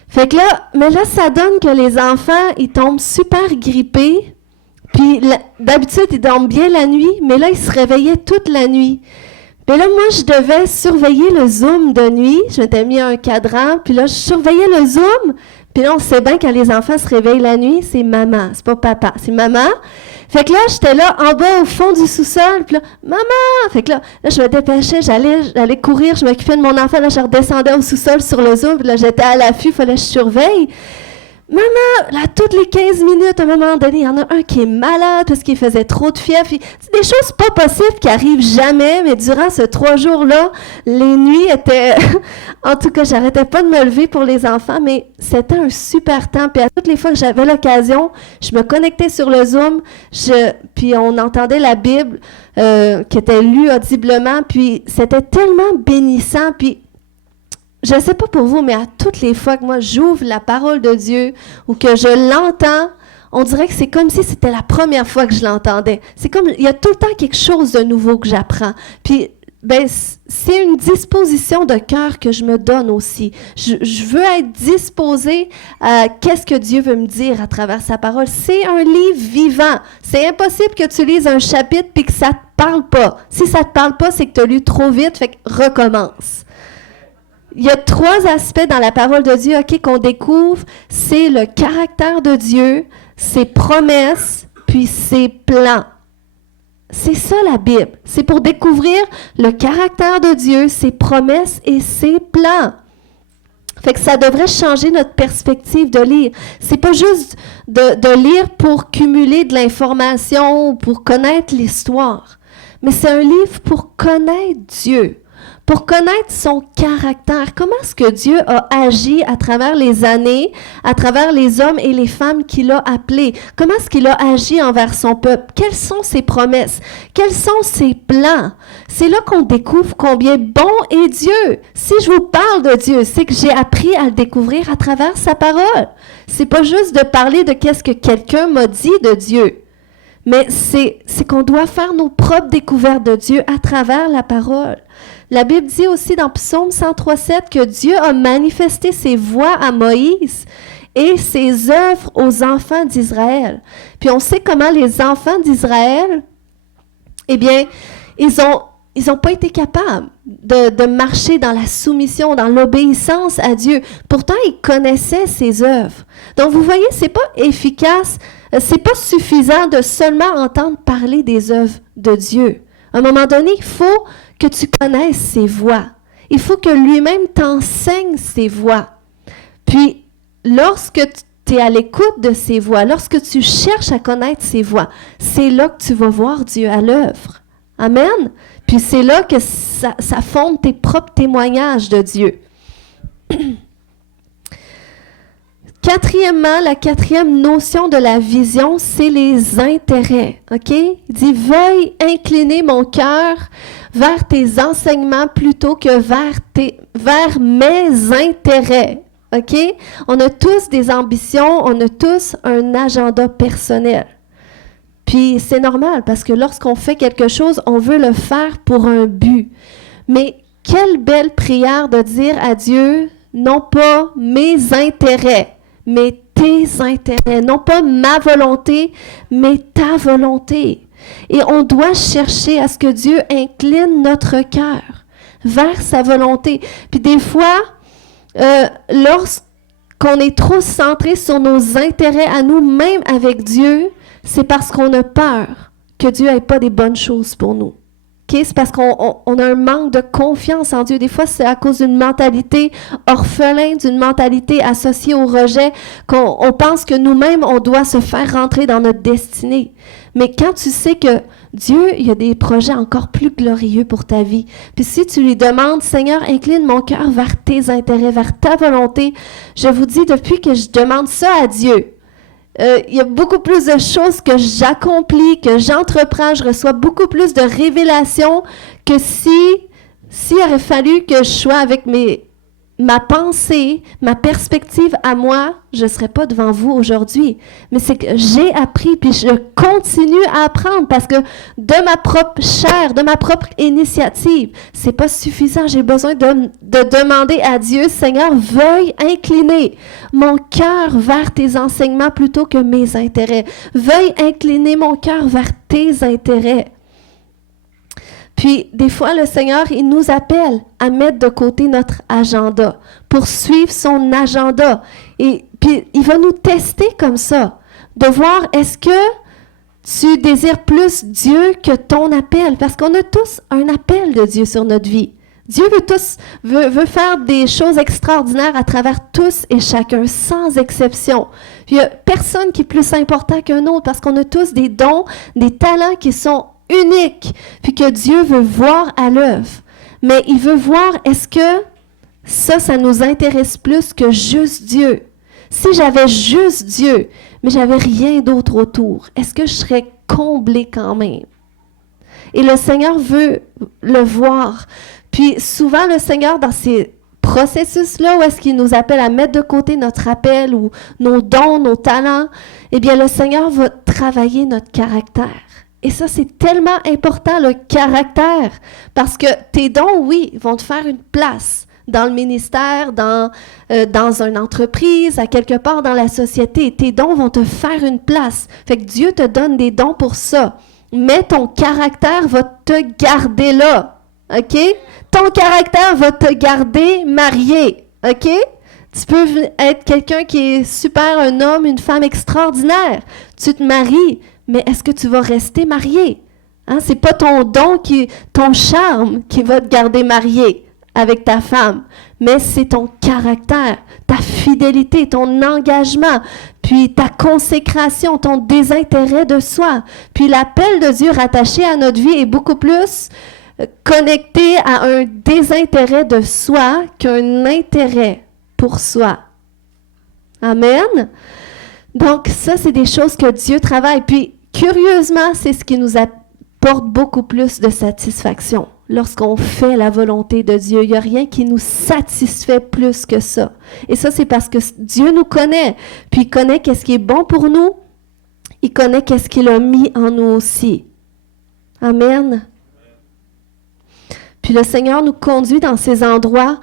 Fait que là, mais là, ça donne que les enfants, ils tombent super grippés. Puis d'habitude, ils dorment bien la nuit, mais là, ils se réveillaient toute la nuit. Mais là, moi, je devais surveiller le Zoom de nuit. Je m'étais mis un cadran, puis là, je surveillais le Zoom. Puis là, on sait bien quand les enfants se réveillent la nuit, c'est maman, c'est pas papa, c'est maman. Fait que là, j'étais là, en bas, au fond du sous-sol, puis là, maman! Fait que là, je me dépêchais, j'allais courir, je m'occupais de mon enfant, là, je redescendais au sous-sol sur le Zoom, puis là, j'étais à l'affût, il fallait que je surveille. Maman, là, toutes les 15 minutes, à un moment donné, il y en a un qui est malade parce qu'il faisait trop de fièvre. C'est des choses pas possibles qui arrivent jamais, mais durant ces 3 jours-là, les nuits étaient... En tout cas, j'arrêtais pas de me lever pour les enfants, mais c'était un super temps. Puis à toutes les fois que j'avais l'occasion, je me connectais sur le Zoom, puis on entendait la Bible qui était lue audiblement, puis c'était tellement bénissant, puis je ne sais pas pour vous, mais à toutes les fois que moi j'ouvre la parole de Dieu ou que je l'entends, on dirait que c'est comme si c'était la première fois que je l'entendais. C'est comme, il y a tout le temps quelque chose de nouveau que j'apprends. Puis, c'est une disposition de cœur que je me donne aussi. Je veux être disposée à qu'est-ce que Dieu veut me dire à travers sa parole. C'est un livre vivant. C'est impossible que tu lises un chapitre puis que ça ne te parle pas. Si ça ne te parle pas, c'est que tu as lu trop vite, fait que recommence. Il y a 3 aspects dans la parole de Dieu qu'on découvre. C'est le caractère de Dieu, ses promesses, puis ses plans. C'est ça la Bible. C'est pour découvrir le caractère de Dieu, ses promesses et ses plans. Fait que ça devrait changer notre perspective de lire. C'est pas juste de lire pour cumuler de l'information ou pour connaître l'histoire. Mais c'est un livre pour connaître Dieu. Pour connaître son caractère, comment est-ce que Dieu a agi à travers les années, à travers les hommes et les femmes qu'il a appelés? Comment est-ce qu'il a agi envers son peuple? Quelles sont ses promesses? Quels sont ses plans? C'est là qu'on découvre combien bon est Dieu. Si je vous parle de Dieu, c'est que j'ai appris à le découvrir à travers sa parole. C'est pas juste de parler de qu'est-ce que quelqu'un m'a dit de Dieu. Mais c'est qu'on doit faire nos propres découvertes de Dieu à travers la parole. La Bible dit aussi dans Psaume 103:7 que Dieu a manifesté ses voies à Moïse et ses œuvres aux enfants d'Israël. Puis on sait comment les enfants d'Israël, eh bien, ils ont pas été capables de marcher dans la soumission, dans l'obéissance à Dieu. Pourtant, ils connaissaient ses œuvres. Donc, vous voyez, c'est pas efficace, c'est pas suffisant de seulement entendre parler des œuvres de Dieu. À un moment donné, il faut que tu connaisses ses voies. Il faut que lui-même t'enseigne ses voies. Puis, lorsque tu es à l'écoute de ses voies, lorsque tu cherches à connaître ses voies, c'est là que tu vas voir Dieu à l'œuvre. Amen? Puis c'est là que ça fonde tes propres témoignages de Dieu. Quatrièmement, la 4e notion de la vision, c'est les intérêts. OK? Il dit, veuille incliner mon cœur vers tes enseignements plutôt que vers mes intérêts. OK? On a tous des ambitions, on a tous un agenda personnel. Puis c'est normal parce que lorsqu'on fait quelque chose, on veut le faire pour un but. Mais quelle belle prière de dire à Dieu, non pas mes intérêts, mais tes intérêts. Non pas ma volonté, mais ta volonté. Et on doit chercher à ce que Dieu incline notre cœur vers sa volonté. Puis des fois, lorsqu'on est trop centré sur nos intérêts à nous, même avec Dieu, c'est parce qu'on a peur que Dieu n'ait pas des bonnes choses pour nous. Okay? C'est parce qu'on a un manque de confiance en Dieu. Des fois, c'est à cause d'une mentalité orphelin, d'une mentalité associée au rejet, qu'on pense que nous-mêmes, on doit se faire rentrer dans notre destinée. Mais quand tu sais que Dieu, il y a des projets encore plus glorieux pour ta vie. Puis si tu lui demandes, Seigneur, incline mon cœur vers tes intérêts, vers ta volonté, je vous dis, depuis que je demande ça à Dieu, il y a beaucoup plus de choses que j'accomplis, que j'entreprends. Je reçois beaucoup plus de révélations que s'il aurait fallu que je sois avec ma pensée, ma perspective à moi, je ne serais pas devant vous aujourd'hui. Mais c'est que j'ai appris, puis je continue à apprendre parce que de ma propre chair, de ma propre initiative, c'est pas suffisant. J'ai besoin de demander à Dieu, Seigneur, veuille incliner mon cœur vers tes enseignements plutôt que mes intérêts. Veuille incliner mon cœur vers tes intérêts. Puis, des fois, le Seigneur, il nous appelle à mettre de côté notre agenda pour suivre son agenda. Et puis, il va nous tester comme ça, de voir est-ce que tu désires plus Dieu que ton appel? Parce qu'on a tous un appel de Dieu sur notre vie. Dieu veut faire des choses extraordinaires à travers tous et chacun, sans exception. Il n'y a personne qui est plus important qu'un autre parce qu'on a tous des dons, des talents qui sont uniques, puis que Dieu veut voir à l'œuvre. Mais il veut voir, est-ce que ça nous intéresse plus que juste Dieu? Si j'avais juste Dieu, mais j'avais rien d'autre autour, est-ce que je serais comblée quand même? Et le Seigneur veut le voir. Puis souvent, le Seigneur, dans ces processus-là, où est-ce qu'il nous appelle à mettre de côté notre appel ou nos dons, nos talents, eh bien, le Seigneur va travailler notre caractère. Et ça, c'est tellement important, le caractère, parce que tes dons, oui, vont te faire une place dans le ministère, dans une entreprise, à quelque part dans la société. Tes dons vont te faire une place. Fait que Dieu te donne des dons pour ça. Mais ton caractère va te garder là. OK? Ton caractère va te garder marié. OK? Tu peux être quelqu'un qui est super, un homme, une femme extraordinaire. Tu te maries, mais est-ce que tu vas rester marié? Hein? C'est pas ton don, ton charme qui va te garder marié avec ta femme, mais c'est ton caractère, ta fidélité, ton engagement, puis ta consécration, ton désintérêt de soi. Puis l'appel de Dieu rattaché à notre vie est beaucoup plus connecté à un désintérêt de soi qu'un intérêt pour soi. Amen. Donc ça, c'est des choses que Dieu travaille. Puis curieusement, c'est ce qui nous apporte beaucoup plus de satisfaction. Lorsqu'on fait la volonté de Dieu, il n'y a rien qui nous satisfait plus que ça. Et ça, c'est parce que Dieu nous connaît, puis il connaît qu'est-ce qui est bon pour nous, il connaît qu'est-ce qu'il a mis en nous aussi. Amen. Puis le Seigneur nous conduit dans ces endroits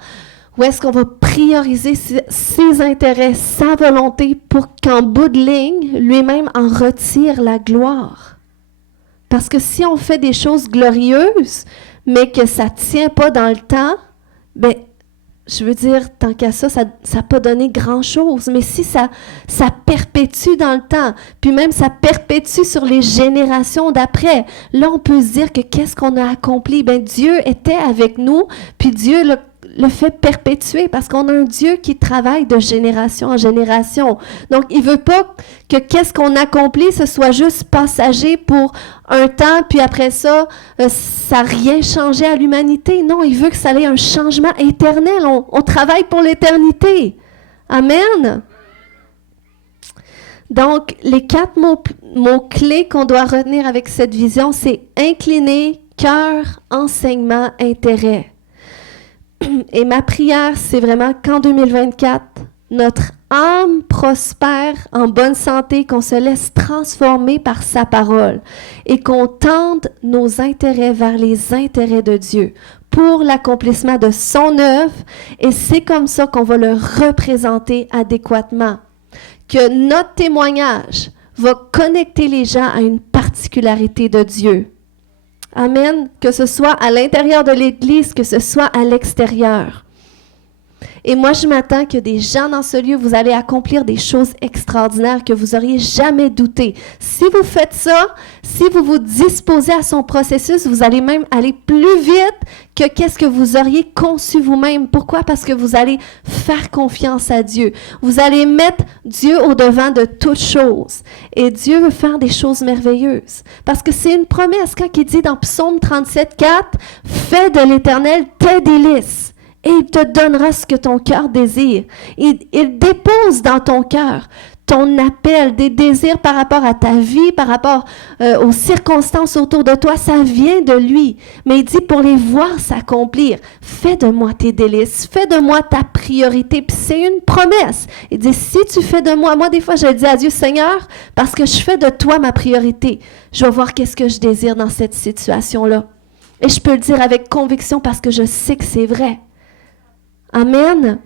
où est-ce qu'on va prioriser ses intérêts, sa volonté, pour qu'en bout de ligne, lui-même en retire la gloire. Parce que si on fait des choses glorieuses, mais que ça ne tient pas dans le temps, bien, je veux dire, tant qu'à ça n'a pas donné grand-chose. Mais si ça perpétue dans le temps, puis même ça perpétue sur les générations d'après, là, on peut se dire que qu'est-ce qu'on a accompli? Bien, Dieu était avec nous, puis Dieu le fait perpétuer parce qu'on a un Dieu qui travaille de génération en génération. Donc, il ne veut pas que qu'est-ce qu'on accomplit, ce soit juste passager pour un temps, puis après ça, ça n'a rien changé à l'humanité. Non, il veut que ça ait un changement éternel. On travaille pour l'éternité. Amen. Donc, les 4 mots-clés qu'on doit retenir avec cette vision, c'est incliner, cœur, enseignement, intérêt. Et ma prière, c'est vraiment qu'en 2024, notre âme prospère en bonne santé, qu'on se laisse transformer par sa parole et qu'on tende nos intérêts vers les intérêts de Dieu pour l'accomplissement de son œuvre. Et c'est comme ça qu'on va le représenter adéquatement. Que notre témoignage va connecter les gens à une particularité de Dieu. Amen. Que ce soit à l'intérieur de l'Église, que ce soit à l'extérieur. Et moi, je m'attends que des gens dans ce lieu, vous allez accomplir des choses extraordinaires que vous n'auriez jamais douté. Si vous faites ça, si vous vous disposez à son processus, vous allez même aller plus vite que qu'est-ce que vous auriez conçu vous-même. Pourquoi? Parce que vous allez faire confiance à Dieu. Vous allez mettre Dieu au-devant de toutes choses. Et Dieu veut faire des choses merveilleuses. Parce que c'est une promesse quand il dit dans Psaume 37, 4, « Fais de l'Éternel tes délices. » Et il te donnera ce que ton cœur désire. Il dépose dans ton cœur ton appel, des désirs par rapport à ta vie, par rapport aux circonstances autour de toi. Ça vient de lui. Mais il dit pour les voir s'accomplir, fais de moi tes délices, fais de moi ta priorité. Puis c'est une promesse. Il dit, si tu fais de moi, des fois je dis à Dieu, Seigneur, parce que je fais de toi ma priorité, je vais voir qu'est-ce que je désire dans cette situation-là. Et je peux le dire avec conviction parce que je sais que c'est vrai. Amen.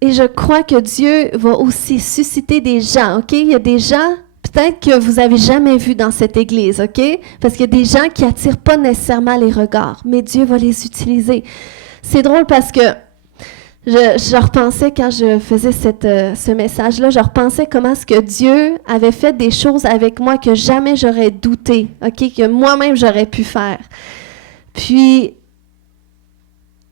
Et je crois que Dieu va aussi susciter des gens, OK? Il y a des gens, peut-être que vous n'avez jamais vu dans cette église, OK? Parce qu'il y a des gens qui n'attirent pas nécessairement les regards, mais Dieu va les utiliser. C'est drôle parce que je repensais quand je faisais ce message-là, je repensais comment est-ce que Dieu avait fait des choses avec moi que jamais j'aurais douté, OK? Que moi-même j'aurais pu faire. Puis,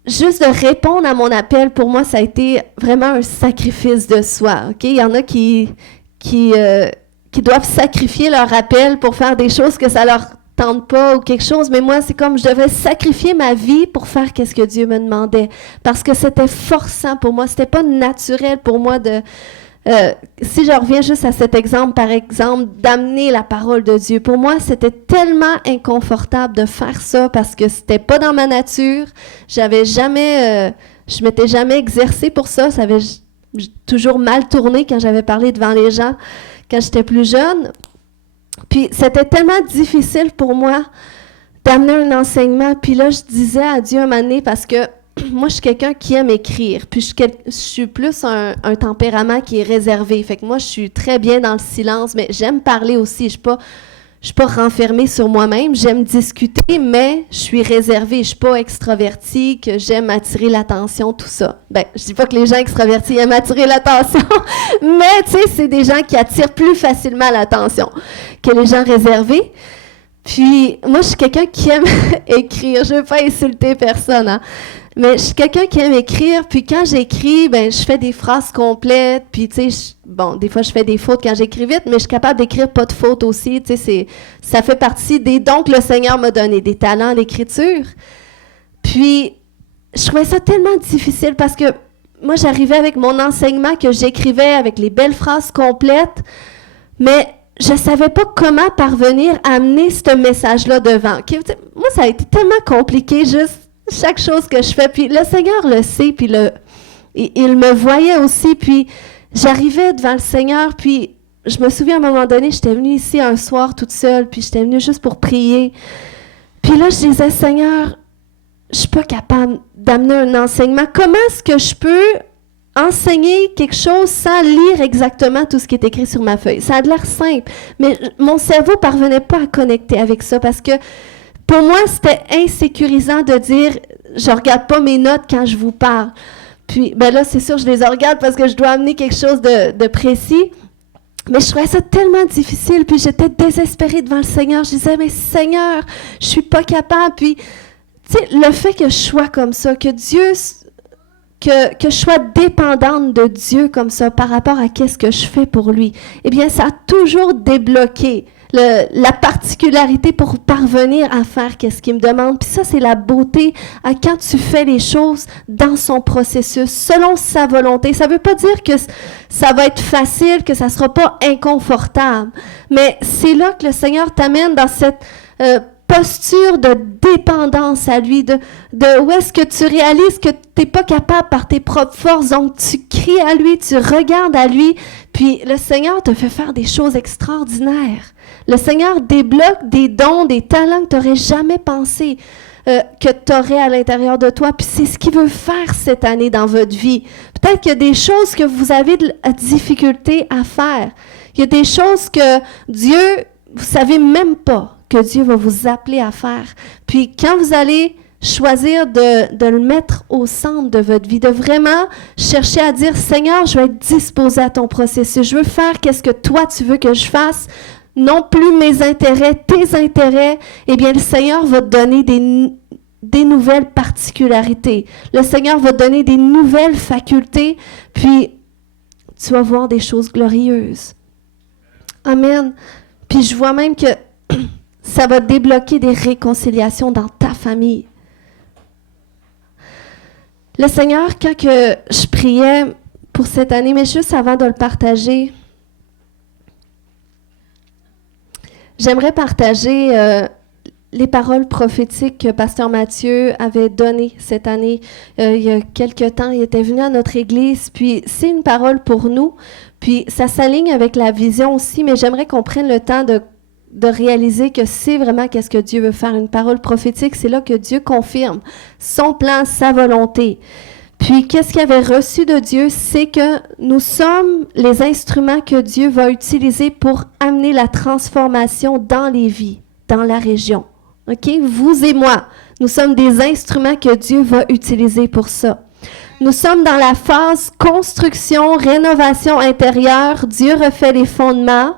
juste de répondre à mon appel, pour moi, ça a été vraiment un sacrifice de soi. OK? Il y en a qui doivent sacrifier leur appel pour faire des choses que ça leur tente pas ou quelque chose, mais moi, c'est comme je devais sacrifier ma vie pour faire qu'est-ce que Dieu me demandait. Parce que c'était forçant pour moi, c'était pas naturel pour moi de... si je reviens juste à cet exemple, par exemple, d'amener la parole de Dieu, pour moi, c'était tellement inconfortable de faire ça parce que c'était pas dans ma nature. J'avais jamais, je m'étais jamais exercée pour ça. Ça avait toujours mal tourné quand j'avais parlé devant les gens quand j'étais plus jeune. Puis c'était tellement difficile pour moi d'amener un enseignement. Puis là, je disais à Dieu un moment donné parce que moi, je suis quelqu'un qui aime écrire, puis je suis plus un tempérament qui est réservé. Fait que moi, je suis très bien dans le silence, mais j'aime parler aussi. Je suis pas renfermée sur moi-même. J'aime discuter, mais je suis réservée. Je suis pas extravertie, que j'aime attirer l'attention, tout ça. Ben, je dis pas que les gens extravertis aiment attirer l'attention, mais tu sais, c'est des gens qui attirent plus facilement l'attention que les gens réservés. Puis, moi, je suis quelqu'un qui aime écrire. Je veux pas insulter personne, hein. Mais je suis quelqu'un qui aime écrire, puis quand j'écris, ben je fais des phrases complètes, puis tu sais, bon, des fois je fais des fautes quand j'écris vite, mais je suis capable d'écrire pas de fautes aussi, tu sais, ça fait partie des dons que le Seigneur m'a donné, des talents d'écriture. Puis, je trouvais ça tellement difficile parce que moi, j'arrivais avec mon enseignement que j'écrivais avec les belles phrases complètes, mais je savais pas comment parvenir à amener ce message-là devant. Okay? Moi, ça a été tellement compliqué, juste chaque chose que je fais, puis le Seigneur le sait, puis il me voyait aussi, puis j'arrivais devant le Seigneur, puis je me souviens à un moment donné, j'étais venue ici un soir toute seule, puis j'étais venue juste pour prier, puis là, je disais, Seigneur, je suis pas capable d'amener un enseignement, comment est-ce que je peux enseigner quelque chose sans lire exactement tout ce qui est écrit sur ma feuille? Ça a l'air simple, mais mon cerveau parvenait pas à connecter avec ça, parce que pour moi, c'était insécurisant de dire « je regarde pas mes notes quand je vous parle ». Puis, ben là, c'est sûr, je les regarde parce que je dois amener quelque chose de précis. Mais je trouvais ça tellement difficile, puis j'étais désespérée devant le Seigneur. Je disais « mais Seigneur, je suis pas capable ». Puis, tu sais, le fait que je sois comme ça, que Dieu... Que je sois dépendante de Dieu comme ça par rapport à qu'est-ce que je fais pour lui, eh bien, ça a toujours débloqué la particularité pour parvenir à faire qu'est-ce qu'il me demande. Puis ça, c'est la beauté à quand tu fais les choses dans son processus, selon sa volonté. Ça ne veut pas dire que ça va être facile, que ça ne sera pas inconfortable, mais c'est là que le Seigneur t'amène dans cette posture de dépendance à lui, de où est-ce que tu réalises que tu n'es pas capable par tes propres forces, donc tu cries à lui, tu regardes à lui, puis le Seigneur te fait faire des choses extraordinaires. Le Seigneur débloque des dons, des talents que tu n'aurais jamais pensé que tu aurais à l'intérieur de toi, puis c'est ce qu'il veut faire cette année dans votre vie. Peut-être qu'il y a des choses que vous avez de la difficulté à faire. Il y a des choses que Dieu, vous ne savez même pas que Dieu va vous appeler à faire. Puis quand vous allez choisir de le mettre au centre de votre vie, de vraiment chercher à dire, Seigneur, je vais être disposé à ton processus. Je veux faire qu'est-ce que toi tu veux que je fasse, non plus mes intérêts, tes intérêts. Eh bien, le Seigneur va te donner des nouvelles particularités. Le Seigneur va te donner des nouvelles facultés, puis tu vas voir des choses glorieuses. Amen. Puis je vois même que ça va débloquer des réconciliations dans ta famille. Le Seigneur, quand que je priais pour cette année, mais juste avant de le partager, j'aimerais partager les paroles prophétiques que Pasteur Mathieu avait données cette année. Il y a quelque temps, il était venu à notre église, puis c'est une parole pour nous, puis ça s'aligne avec la vision aussi, mais j'aimerais qu'on prenne le temps de réaliser que c'est vraiment qu'est-ce que Dieu veut faire. Une parole prophétique, c'est là que Dieu confirme son plan, sa volonté. Puis, qu'est-ce qu'il avait reçu de Dieu? C'est que nous sommes les instruments que Dieu va utiliser pour amener la transformation dans les vies, dans la région. OK? Vous et moi, nous sommes des instruments que Dieu va utiliser pour ça. Nous sommes dans la phase construction, rénovation intérieure. Dieu refait les fondements.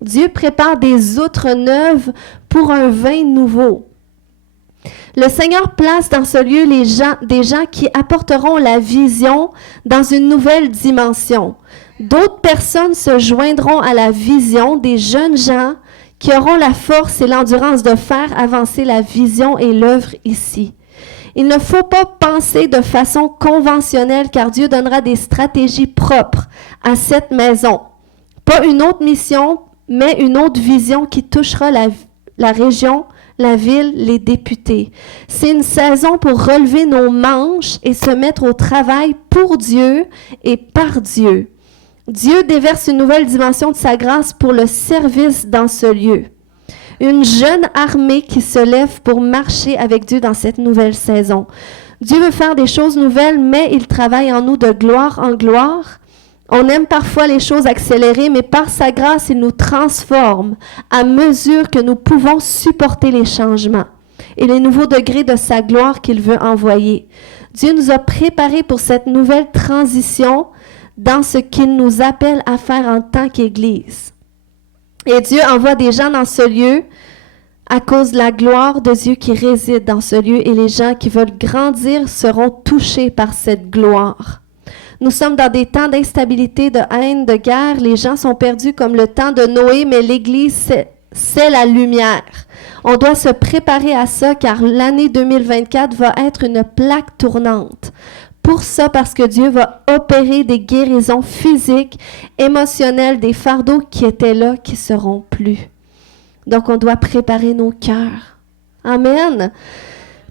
Dieu prépare des outres neuves pour un vin nouveau. Le Seigneur place dans ce lieu des gens qui apporteront la vision dans une nouvelle dimension. D'autres personnes se joindront à la vision, des jeunes gens qui auront la force et l'endurance de faire avancer la vision et l'œuvre ici. Il ne faut pas penser de façon conventionnelle car Dieu donnera des stratégies propres à cette maison. Pas une autre mission, mais une autre vision qui touchera la région, la ville, les députés. C'est une saison pour relever nos manches et se mettre au travail pour Dieu et par Dieu. Dieu déverse une nouvelle dimension de sa grâce pour le service dans ce lieu. Une jeune armée qui se lève pour marcher avec Dieu dans cette nouvelle saison. Dieu veut faire des choses nouvelles, mais il travaille en nous de gloire en gloire. On aime parfois les choses accélérées, mais par sa grâce, il nous transforme à mesure que nous pouvons supporter les changements et les nouveaux degrés de sa gloire qu'il veut envoyer. Dieu nous a préparés pour cette nouvelle transition dans ce qu'il nous appelle à faire en tant qu'Église. Et Dieu envoie des gens dans ce lieu à cause de la gloire de Dieu qui réside dans ce lieu et les gens qui veulent grandir seront touchés par cette gloire. Nous sommes dans des temps d'instabilité, de haine, de guerre. Les gens sont perdus comme le temps de Noé, mais l'Église, c'est la lumière. On doit se préparer à ça car l'année 2024 va être une plaque tournante. Pour ça, parce que Dieu va opérer des guérisons physiques, émotionnelles, des fardeaux qui étaient là, qui ne seront plus. Donc, on doit préparer nos cœurs. Amen.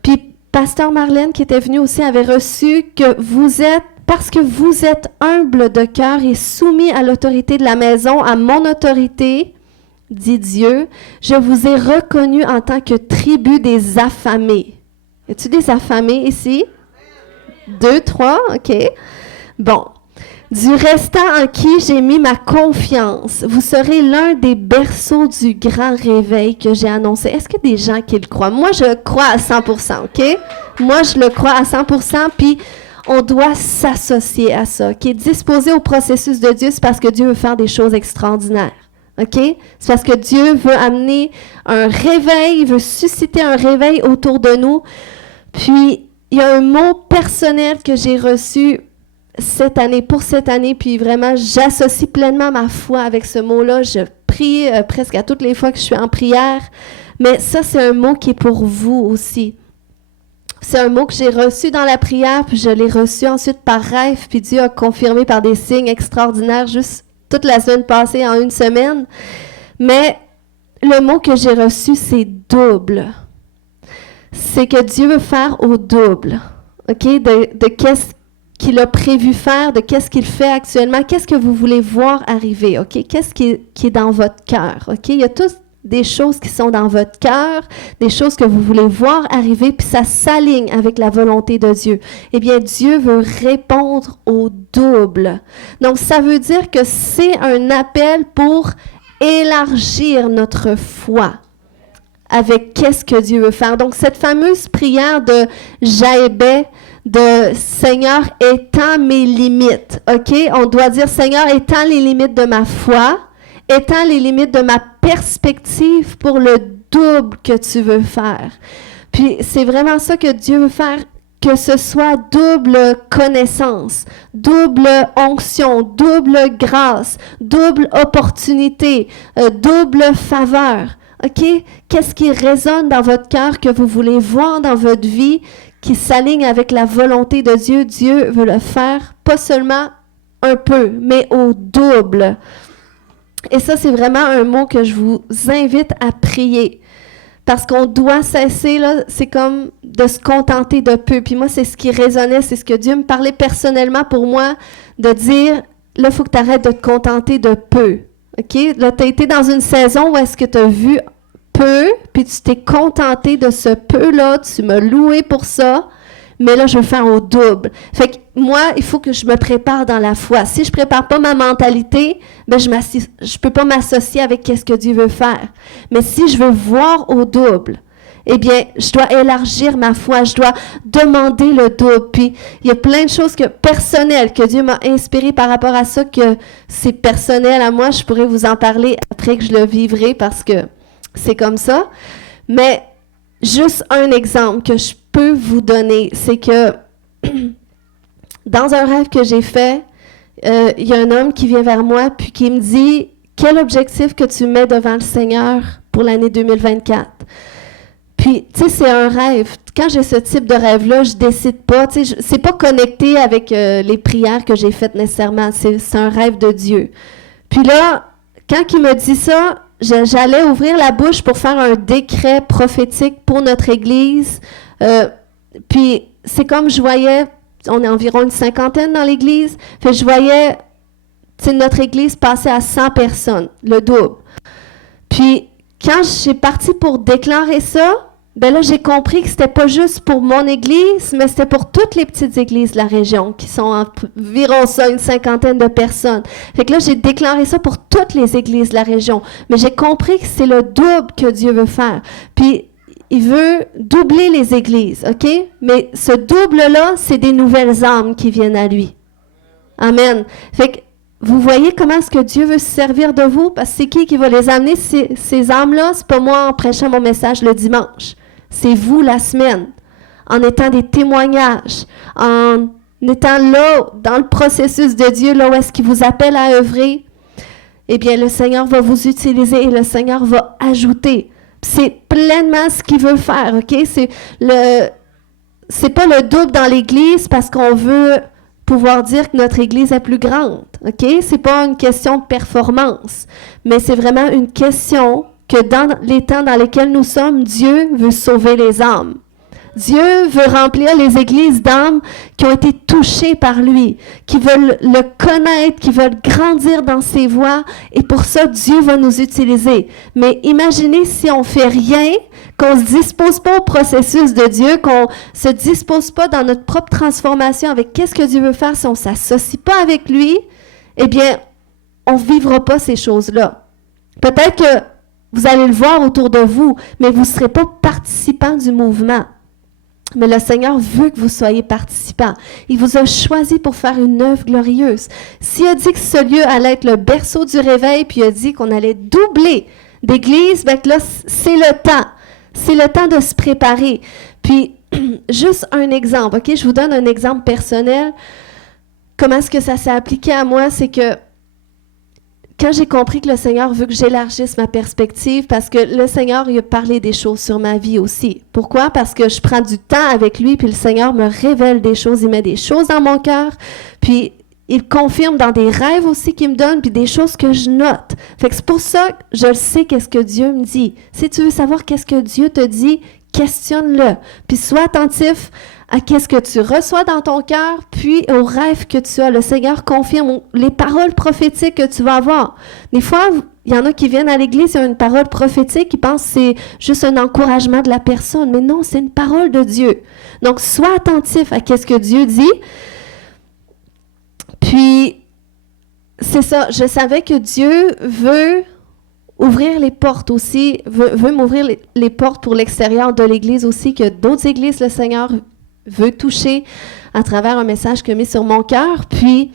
Puis, Pasteur Marlène, qui était venue aussi, avait reçu que vous êtes, parce que vous êtes humble de cœur et soumis à l'autorité de la maison, à mon autorité, dit Dieu, je vous ai reconnu en tant que tribu des affamés. Y a-t-il des affamés ici? 2, 3, OK. Bon. Du restant en qui j'ai mis ma confiance, vous serez l'un des berceaux du grand réveil que j'ai annoncé. Est-ce qu'il y a des gens qui le croient? Moi, je crois à 100%, OK? Moi, je le crois à 100%, puis on doit s'associer à ça. Qui est disposé au processus de Dieu, c'est parce que Dieu veut faire des choses extraordinaires. OK? C'est parce que Dieu veut amener un réveil, il veut susciter un réveil autour de nous. Puis, il y a un mot personnel que j'ai reçu pour cette année, puis vraiment, j'associe pleinement ma foi avec ce mot-là. Je prie presque à toutes les fois que je suis en prière, mais ça, c'est un mot qui est pour vous aussi. C'est un mot que j'ai reçu dans la prière, puis je l'ai reçu ensuite par rêve, puis Dieu a confirmé par des signes extraordinaires juste toute la semaine passée, en une semaine. Mais le mot que j'ai reçu, c'est double. C'est que Dieu veut faire au double, OK? De qu'est-ce qu'il a prévu faire, de qu'est-ce qu'il fait actuellement, qu'est-ce que vous voulez voir arriver, OK? Qu'est-ce qui est dans votre cœur, OK? Il y a tous des choses qui sont dans votre cœur, des choses que vous voulez voir arriver, puis ça s'aligne avec la volonté de Dieu. Eh bien, Dieu veut répondre au double. Donc, ça veut dire que c'est un appel pour élargir notre foi avec qu'est-ce que Dieu veut faire. Donc, cette fameuse prière de Jaébé, de Seigneur, étends mes limites, OK? On doit dire, Seigneur, étends les limites de ma foi, étends les limites de ma perspective pour le double que tu veux faire. Puis, c'est vraiment ça que Dieu veut faire, que ce soit double connaissance, double onction, double grâce, double opportunité, double faveur. OK? Qu'est-ce qui résonne dans votre cœur que vous voulez voir dans votre vie qui s'aligne avec la volonté de Dieu? Dieu veut le faire, pas seulement un peu, mais au double. Et ça, c'est vraiment un mot que je vous invite à prier. Parce qu'on doit cesser, là, c'est comme de se contenter de peu. Puis moi, c'est ce qui résonnait, c'est ce que Dieu me parlait personnellement pour moi, de dire, là, il faut que tu arrêtes de te contenter de peu. OK? Là, tu as été dans une saison où est-ce que tu as vu peu, puis tu t'es contenté de ce peu-là, tu m'as loué pour ça, mais là, je veux faire au double. Fait que moi, il faut que je me prépare dans la foi. Si je prépare pas ma mentalité, ben je peux pas m'associer avec qu'est-ce que Dieu veut faire. Mais si je veux voir au double, eh bien, je dois élargir ma foi, je dois demander le double. Puis, il y a plein de choses personnelles que Dieu m'a inspiré par rapport à ça, que c'est personnel à moi. Je pourrais vous en parler après que je le vivrai parce que c'est comme ça. Mais juste un exemple que je peux vous donner, c'est que dans un rêve que j'ai fait, il y a un homme qui vient vers moi puis qui me dit « Quel objectif que tu mets devant le Seigneur pour l'année 2024? » Puis, tu sais, c'est un rêve. Quand j'ai ce type de rêve-là, je décide pas. Tu sais, c'est pas connecté avec les prières que j'ai faites nécessairement. C'est un rêve de Dieu. Puis là, quand il me dit ça, j'allais ouvrir la bouche pour faire un décret prophétique pour notre Église. Puis, c'est comme je voyais, on est environ une cinquantaine dans l'Église, fait je voyais notre Église passer à 100 personnes, le double. Puis, quand j'ai parti pour déclarer ça, ben là, j'ai compris que c'était pas juste pour mon église, mais c'était pour toutes les petites églises de la région, qui sont environ ça, une cinquantaine de personnes. Fait que là, j'ai déclaré ça pour toutes les églises de la région. Mais j'ai compris que c'est le double que Dieu veut faire. Puis, il veut doubler les églises, OK? Mais ce double-là, c'est des nouvelles âmes qui viennent à lui. Amen. Fait que, vous voyez comment est-ce que Dieu veut se servir de vous? Parce que c'est qui va les amener, ces âmes-là? C'est pas moi en prêchant mon message le dimanche. C'est vous la semaine. En étant des témoignages, en étant là, dans le processus de Dieu, là où est-ce qu'il vous appelle à œuvrer, eh bien, le Seigneur va vous utiliser et le Seigneur va ajouter. C'est pleinement ce qu'il veut faire, OK? C'est pas le double dans l'Église parce qu'on veut pouvoir dire que notre Église est plus grande, OK? C'est pas une question de performance, mais c'est vraiment une question que dans les temps dans lesquels nous sommes, Dieu veut sauver les âmes. Dieu veut remplir les églises d'âmes qui ont été touchées par lui, qui veulent le connaître, qui veulent grandir dans ses voies, et pour ça, Dieu va nous utiliser. Mais imaginez si on fait rien, qu'on ne se dispose pas au processus de Dieu, qu'on ne se dispose pas dans notre propre transformation avec qu'est-ce que Dieu veut faire, si on ne s'associe pas avec lui, eh bien, on ne vivra pas ces choses-là. Peut-être que vous allez le voir autour de vous, mais vous ne serez pas participant du mouvement. Mais le Seigneur veut que vous soyez participants. Il vous a choisi pour faire une œuvre glorieuse. S'il a dit que ce lieu allait être le berceau du réveil, puis il a dit qu'on allait doubler d'église, bien là, c'est le temps. C'est le temps de se préparer. Puis, juste un exemple, OK? Je vous donne un exemple personnel. Comment est-ce que ça s'est appliqué à moi? C'est que quand j'ai compris que le Seigneur veut que j'élargisse ma perspective, parce que le Seigneur, il a parlé des choses sur ma vie aussi. Pourquoi? Parce que je prends du temps avec lui, puis le Seigneur me révèle des choses, il met des choses dans mon cœur, puis il confirme dans des rêves aussi qu'il me donne, puis des choses que je note. Fait que c'est pour ça que je sais qu'est-ce que Dieu me dit. Si tu veux savoir qu'est-ce que Dieu te dit, questionne-le, puis sois attentif à qu'est-ce que tu reçois dans ton cœur, puis aux rêves que tu as. Le Seigneur confirme les paroles prophétiques que tu vas avoir. Des fois, il y en a qui viennent à l'église, ils ont une parole prophétique, ils pensent que c'est juste un encouragement de la personne. Mais non, c'est une parole de Dieu. Donc, sois attentif à qu'est-ce que Dieu dit. Puis, c'est ça, je savais que Dieu veut ouvrir les portes aussi, veut m'ouvrir les portes pour l'extérieur de l'église aussi, que d'autres églises, le Seigneur veut toucher à travers un message qu'il a mis sur mon cœur. Puis,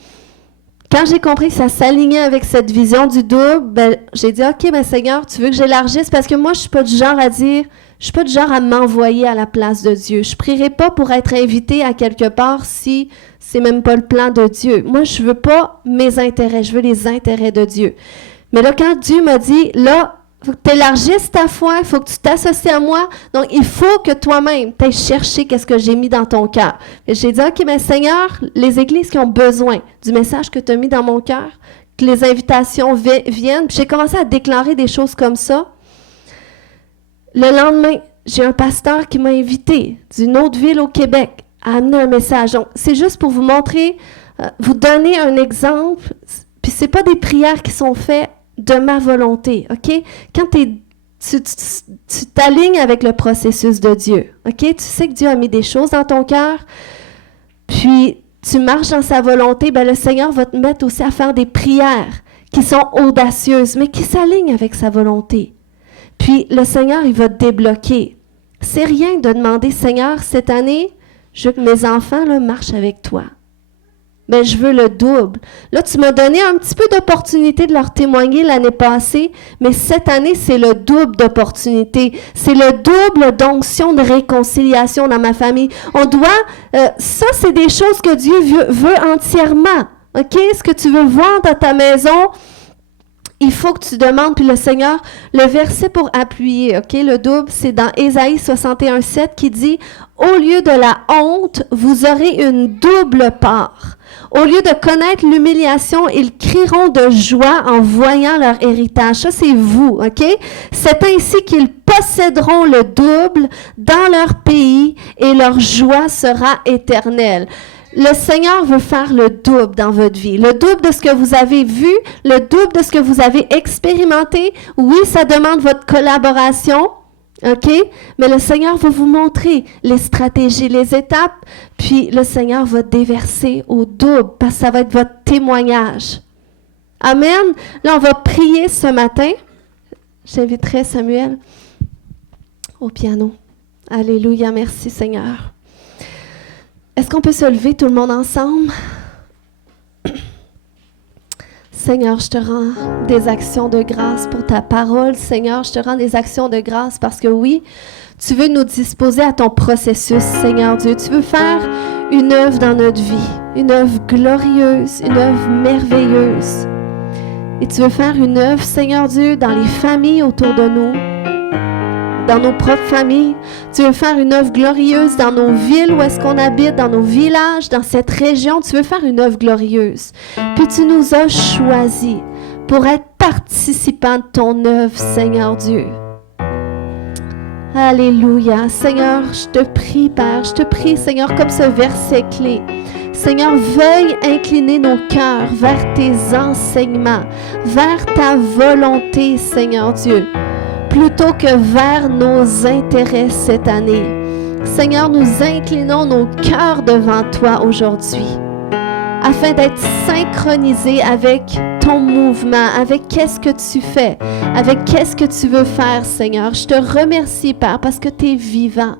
quand j'ai compris que ça s'alignait avec cette vision du double, ben, j'ai dit, OK, ben Seigneur, tu veux que j'élargisse? Parce que moi, je ne suis pas du genre à dire, je ne suis pas du genre à m'envoyer à la place de Dieu. Je ne prierai pas pour être invitée à quelque part si c'est même pas le plan de Dieu. Moi, je ne veux pas mes intérêts, je veux les intérêts de Dieu. Mais là, quand Dieu m'a dit, là, il faut que tu élargisses ta foi, il faut que tu t'associes à moi. Donc, il faut que toi-même, tu ailles chercher qu'est-ce que j'ai mis dans ton cœur. Et j'ai dit, OK, mais Seigneur, les églises qui ont besoin du message que tu as mis dans mon cœur, que les invitations viennent. Puis j'ai commencé à déclarer des choses comme ça. Le lendemain, j'ai un pasteur qui m'a invité d'une autre ville au Québec à amener un message. Donc, c'est juste pour vous montrer, vous donner un exemple. Puis c'est pas des prières qui sont faites de ma volonté, OK? Quand tu t'alignes avec le processus de Dieu, OK? Tu sais que Dieu a mis des choses dans ton cœur, puis tu marches dans sa volonté, bien le Seigneur va te mettre aussi à faire des prières qui sont audacieuses, mais qui s'alignent avec sa volonté. Puis le Seigneur, il va te débloquer. C'est rien de demander, Seigneur, cette année, je veux que mes enfants là, marchent avec toi. mais je veux le double. Là, tu m'as donné un petit peu d'opportunité de leur témoigner l'année passée, mais cette année, c'est le double d'opportunité. C'est le double d'onction de réconciliation dans ma famille. On doit, ça, c'est des choses que Dieu veut entièrement. OK? Ce que tu veux voir dans ta maison, il faut que tu demandes, puis le Seigneur, le verset pour appuyer, OK? Le double, c'est dans Ésaïe 61:7 qui dit « Au lieu de la honte, vous aurez une double part. Au lieu de connaître l'humiliation, ils crieront de joie en voyant leur héritage. » Ça, c'est vous, OK? C'est ainsi qu'ils posséderont le double dans leur pays et leur joie sera éternelle. Le Seigneur veut faire le double dans votre vie. Le double de ce que vous avez vu, le double de ce que vous avez expérimenté. Oui, ça demande votre collaboration, OK? Mais le Seigneur va vous montrer les stratégies, les étapes, puis le Seigneur va déverser au double parce que ça va être votre témoignage. Amen. Là, on va prier ce matin. J'inviterai Samuel au piano. Alléluia, merci Seigneur. Est-ce qu'on peut se lever tout le monde ensemble? Seigneur, je te rends des actions de grâce pour ta parole. Seigneur, je te rends des actions de grâce parce que oui, tu veux nous disposer à ton processus, Seigneur Dieu. Tu veux faire une œuvre dans notre vie, une œuvre glorieuse, une œuvre merveilleuse. Et tu veux faire une œuvre, Seigneur Dieu, dans les familles autour de nous, dans nos propres familles. Tu veux faire une œuvre glorieuse dans nos villes où est-ce qu'on habite, dans nos villages, dans cette région. Tu veux faire une œuvre glorieuse. Puis tu nous as choisis pour être participants de ton œuvre, Seigneur Dieu. Alléluia. Seigneur, je te prie, Père, je te prie, Seigneur, comme ce verset clé. Seigneur, veuille incliner nos cœurs vers tes enseignements, vers ta volonté, Seigneur Dieu, plutôt que vers nos intérêts cette année. Seigneur, nous inclinons nos cœurs devant toi aujourd'hui, afin d'être synchronisés avec ton mouvement, avec qu'est-ce que tu fais, avec qu'est-ce que tu veux faire, Seigneur. Je te remercie, Père, parce que tu es vivant.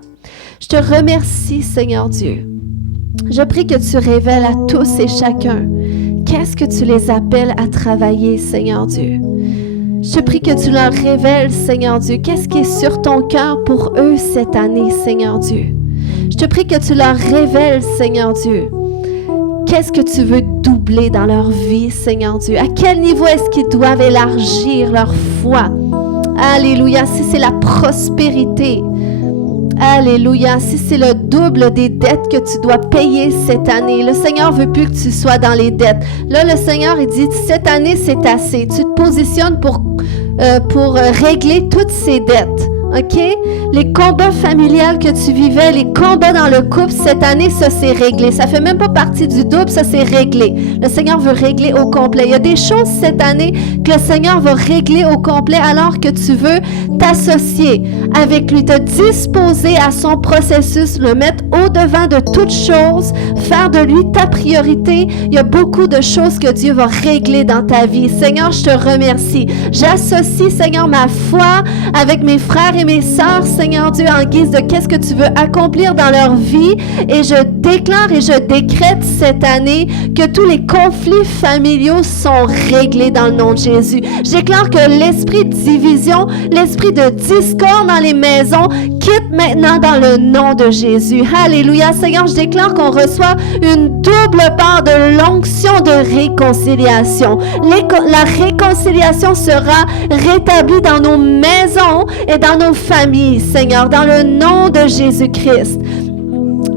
Je te remercie, Seigneur Dieu. Je prie que tu révèles à tous et chacun qu'est-ce que tu les appelles à travailler, Seigneur Dieu. Je te prie que tu leur révèles, Seigneur Dieu, qu'est-ce qui est sur ton cœur pour eux cette année, Seigneur Dieu. Je te prie que tu leur révèles, Seigneur Dieu, qu'est-ce que tu veux doubler dans leur vie, Seigneur Dieu. À quel niveau est-ce qu'ils doivent élargir leur foi? Alléluia, si c'est la prospérité. Alléluia, si c'est le double des dettes que tu dois payer cette année. Le Seigneur veut plus que tu sois dans les dettes. Là, le Seigneur, il dit, cette année, c'est assez. Tu te positionnes pour régler toutes ces dettes. OK? Les combats familiales que tu vivais, les combats dans le couple, cette année, ça s'est réglé. Ça fait même pas partie du double, ça s'est réglé. Le Seigneur veut régler au complet. Il y a des choses cette année que le Seigneur va régler au complet alors que tu veux t'associer avec lui, te disposer à son processus, le mettre au-devant de toutes choses, faire de lui ta priorité. Il y a beaucoup de choses que Dieu va régler dans ta vie. Seigneur, je te remercie. J'associe, Seigneur, ma foi avec mes frères et mes sœurs, Seigneur Dieu, en guise de qu'est-ce que tu veux accomplir dans leur vie. Et je déclare et je décrète cette année que tous les conflits familiaux sont réglés dans le nom de Jésus. Je déclare que l'esprit de division, l'esprit de discorde dans les maisons quitte maintenant dans le nom de Jésus. Alléluia. Seigneur, je déclare qu'on reçoit une double part de l'onction de réconciliation. La réconciliation sera rétablie dans nos maisons et dans nos familles, Seigneur, dans le nom de Jésus-Christ.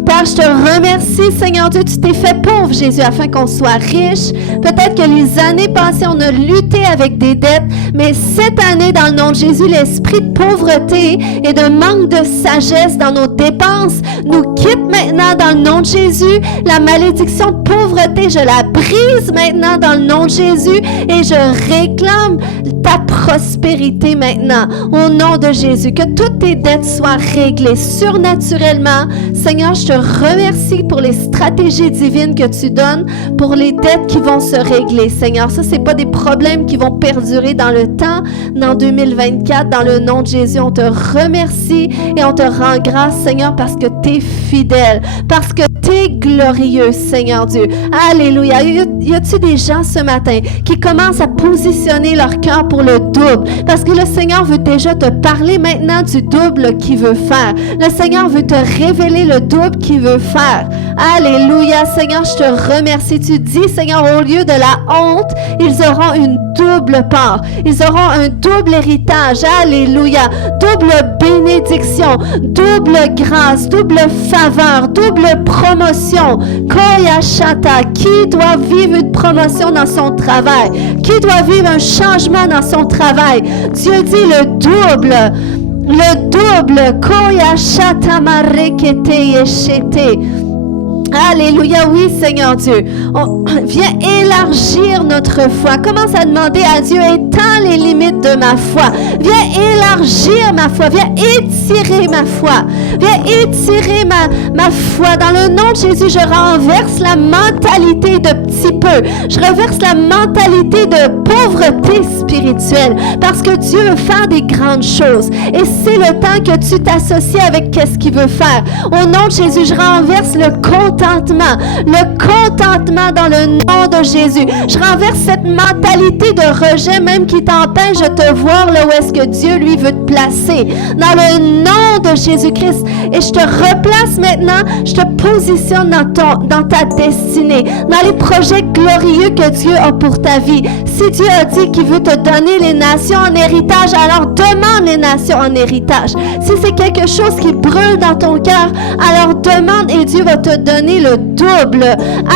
Père, je te remercie, Seigneur Dieu, tu t'es fait pauvre, Jésus, afin qu'on soit riche. Peut-être que les années passées, on a lutté avec des dettes, mais cette année, dans le nom de Jésus, l'esprit de pauvreté et de manque de sagesse dans nos dépenses nous quitte maintenant dans le nom de Jésus. La malédiction de pauvreté, je la brise maintenant dans le nom de Jésus et je réclame ta prospérité maintenant, au nom de Jésus. Que toutes tes dettes soient réglées surnaturellement. Seigneur, je te remercie pour les stratégies divines que tu donnes pour les dettes qui vont se régler, Seigneur. Ça, c'est pas des problèmes qui vont perdurer dans le temps, dans 2024, dans le nom de Jésus. On te remercie et on te rend grâce, Seigneur, parce que tu es fidèle, parce que tu es glorieux, Seigneur Dieu. Alléluia. Y a-t-il des gens ce matin qui commencent à positionner leur cœur pour le double? Parce que le Seigneur veut déjà te parler maintenant du double qu'il veut faire. Le Seigneur veut te révéler le double qu'il veut faire. Alléluia, Seigneur, je te remercie. Tu dis, Seigneur, au lieu de la honte, ils auront une double part. Ils auront un double héritage. Alléluia. Double bénédiction, double grâce, double faveur, double promotion. Koya Shata, qui doit vivre une promotion dans son travail? Qui doit vivre un changement dans son travail? Dieu dit le double. Le double. Koya Shata Marekete Yeshete. Alléluia, oui Seigneur Dieu. Viens élargir notre foi. Commence à demander à Dieu, étends les limites de ma foi. Viens élargir ma foi. Viens étirer ma foi. Viens étirer ma foi. Dans le nom de Jésus, je renverse la mentalité de petit peu. Je renverse la mentalité de pauvreté spirituelle. Parce que Dieu veut faire des grandes choses. Et c'est le temps que tu t'associes avec qu'est-ce qu'il veut faire. Au nom de Jésus, je renverse le contentement dans le nom de Jésus. Je renverse cette mentalité de rejet même qui t'empêche de te voir là où est-ce que Dieu, lui, veut te placer. Dans le nom de Jésus-Christ. Et je te replace maintenant, je te positionne dans ta destinée, dans les projets glorieux que Dieu a pour ta vie. Si Dieu a dit qu'il veut te donner les nations en héritage, alors demande les nations en héritage. Si c'est quelque chose qui brûle dans ton cœur, alors demande et Dieu va te donner le double.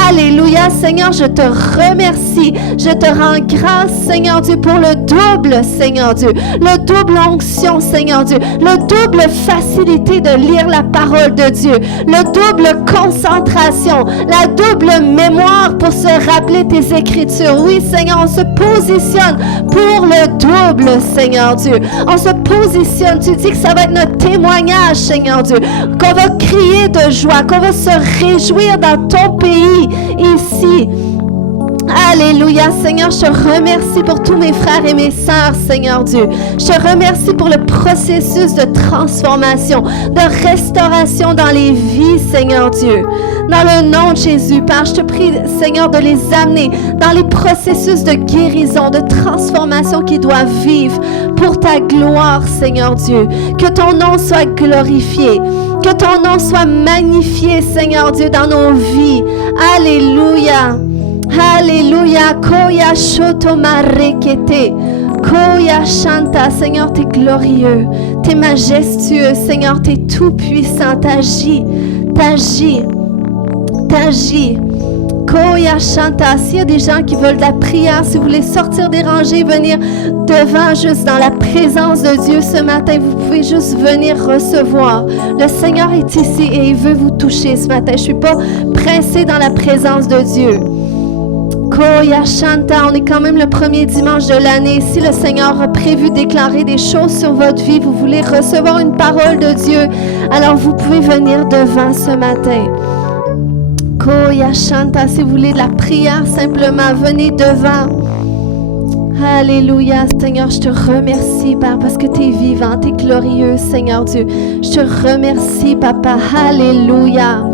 Alléluia, Seigneur, je te remercie. Je te rends grâce, Seigneur Dieu, pour le double, Seigneur Dieu. Le double onction, Seigneur Dieu. Le double facilité de lire la parole de Dieu. Le double concentration. La double mémoire pour se rappeler tes écritures. Oui, Seigneur, on se positionne pour le double, Seigneur Dieu. On se positionne. Tu dis que ça va être notre témoignage, Seigneur Dieu. Qu'on va crier de joie, qu'on va se réjouir dans ton pays, ici. Alléluia, Seigneur, je te remercie pour tous mes frères et mes sœurs, Seigneur Dieu. Je te remercie pour le processus de transformation, de restauration dans les vies, Seigneur Dieu. Dans le nom de Jésus, Père, je te prie, Seigneur, de les amener dans les processus de guérison, de transformation qu'ils doivent vivre pour ta gloire, Seigneur Dieu. Que ton nom soit glorifié, que ton nom soit magnifié, Seigneur Dieu, dans nos vies. Alléluia. Alléluia, Koya Shotomarekete, Koya Shanta, Seigneur, t'es glorieux, t'es majestueux, Seigneur, t'es tout puissant, t'agis, Koya Shanta. S'il y a des gens qui veulent de la prière, si vous voulez sortir des rangées, venir devant, juste dans la présence de Dieu ce matin, vous pouvez juste venir recevoir. Le Seigneur est ici et il veut vous toucher ce matin. Je ne suis pas pressée dans la présence de Dieu. Koya Shanta, on est quand même le premier dimanche de l'année. Si le Seigneur a prévu déclarer des choses sur votre vie, vous voulez recevoir une parole de Dieu, alors vous pouvez venir devant ce matin. Koya Shanta, si vous voulez de la prière, simplement venez devant. Alléluia, Seigneur, je te remercie, Père, parce que tu es vivant, tu es glorieux, Seigneur Dieu. Je te remercie, Papa. Alléluia.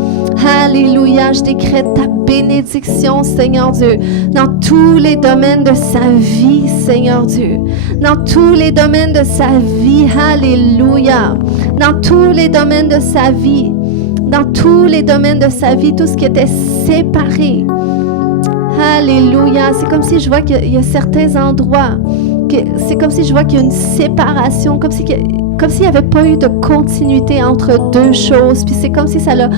Alléluia, je décrète ta bénédiction, Seigneur Dieu, dans tous les domaines de sa vie, Seigneur Dieu. Dans tous les domaines de sa vie, alléluia. Dans tous les domaines de sa vie. Dans tous les domaines de sa vie, tout ce qui était séparé. Alléluia. C'est comme si je vois qu'il y a certains endroits, c'est comme si je vois qu'il y a une séparation, comme s'il n'y avait pas eu de continuité entre deux choses. Puis c'est comme si ça l'a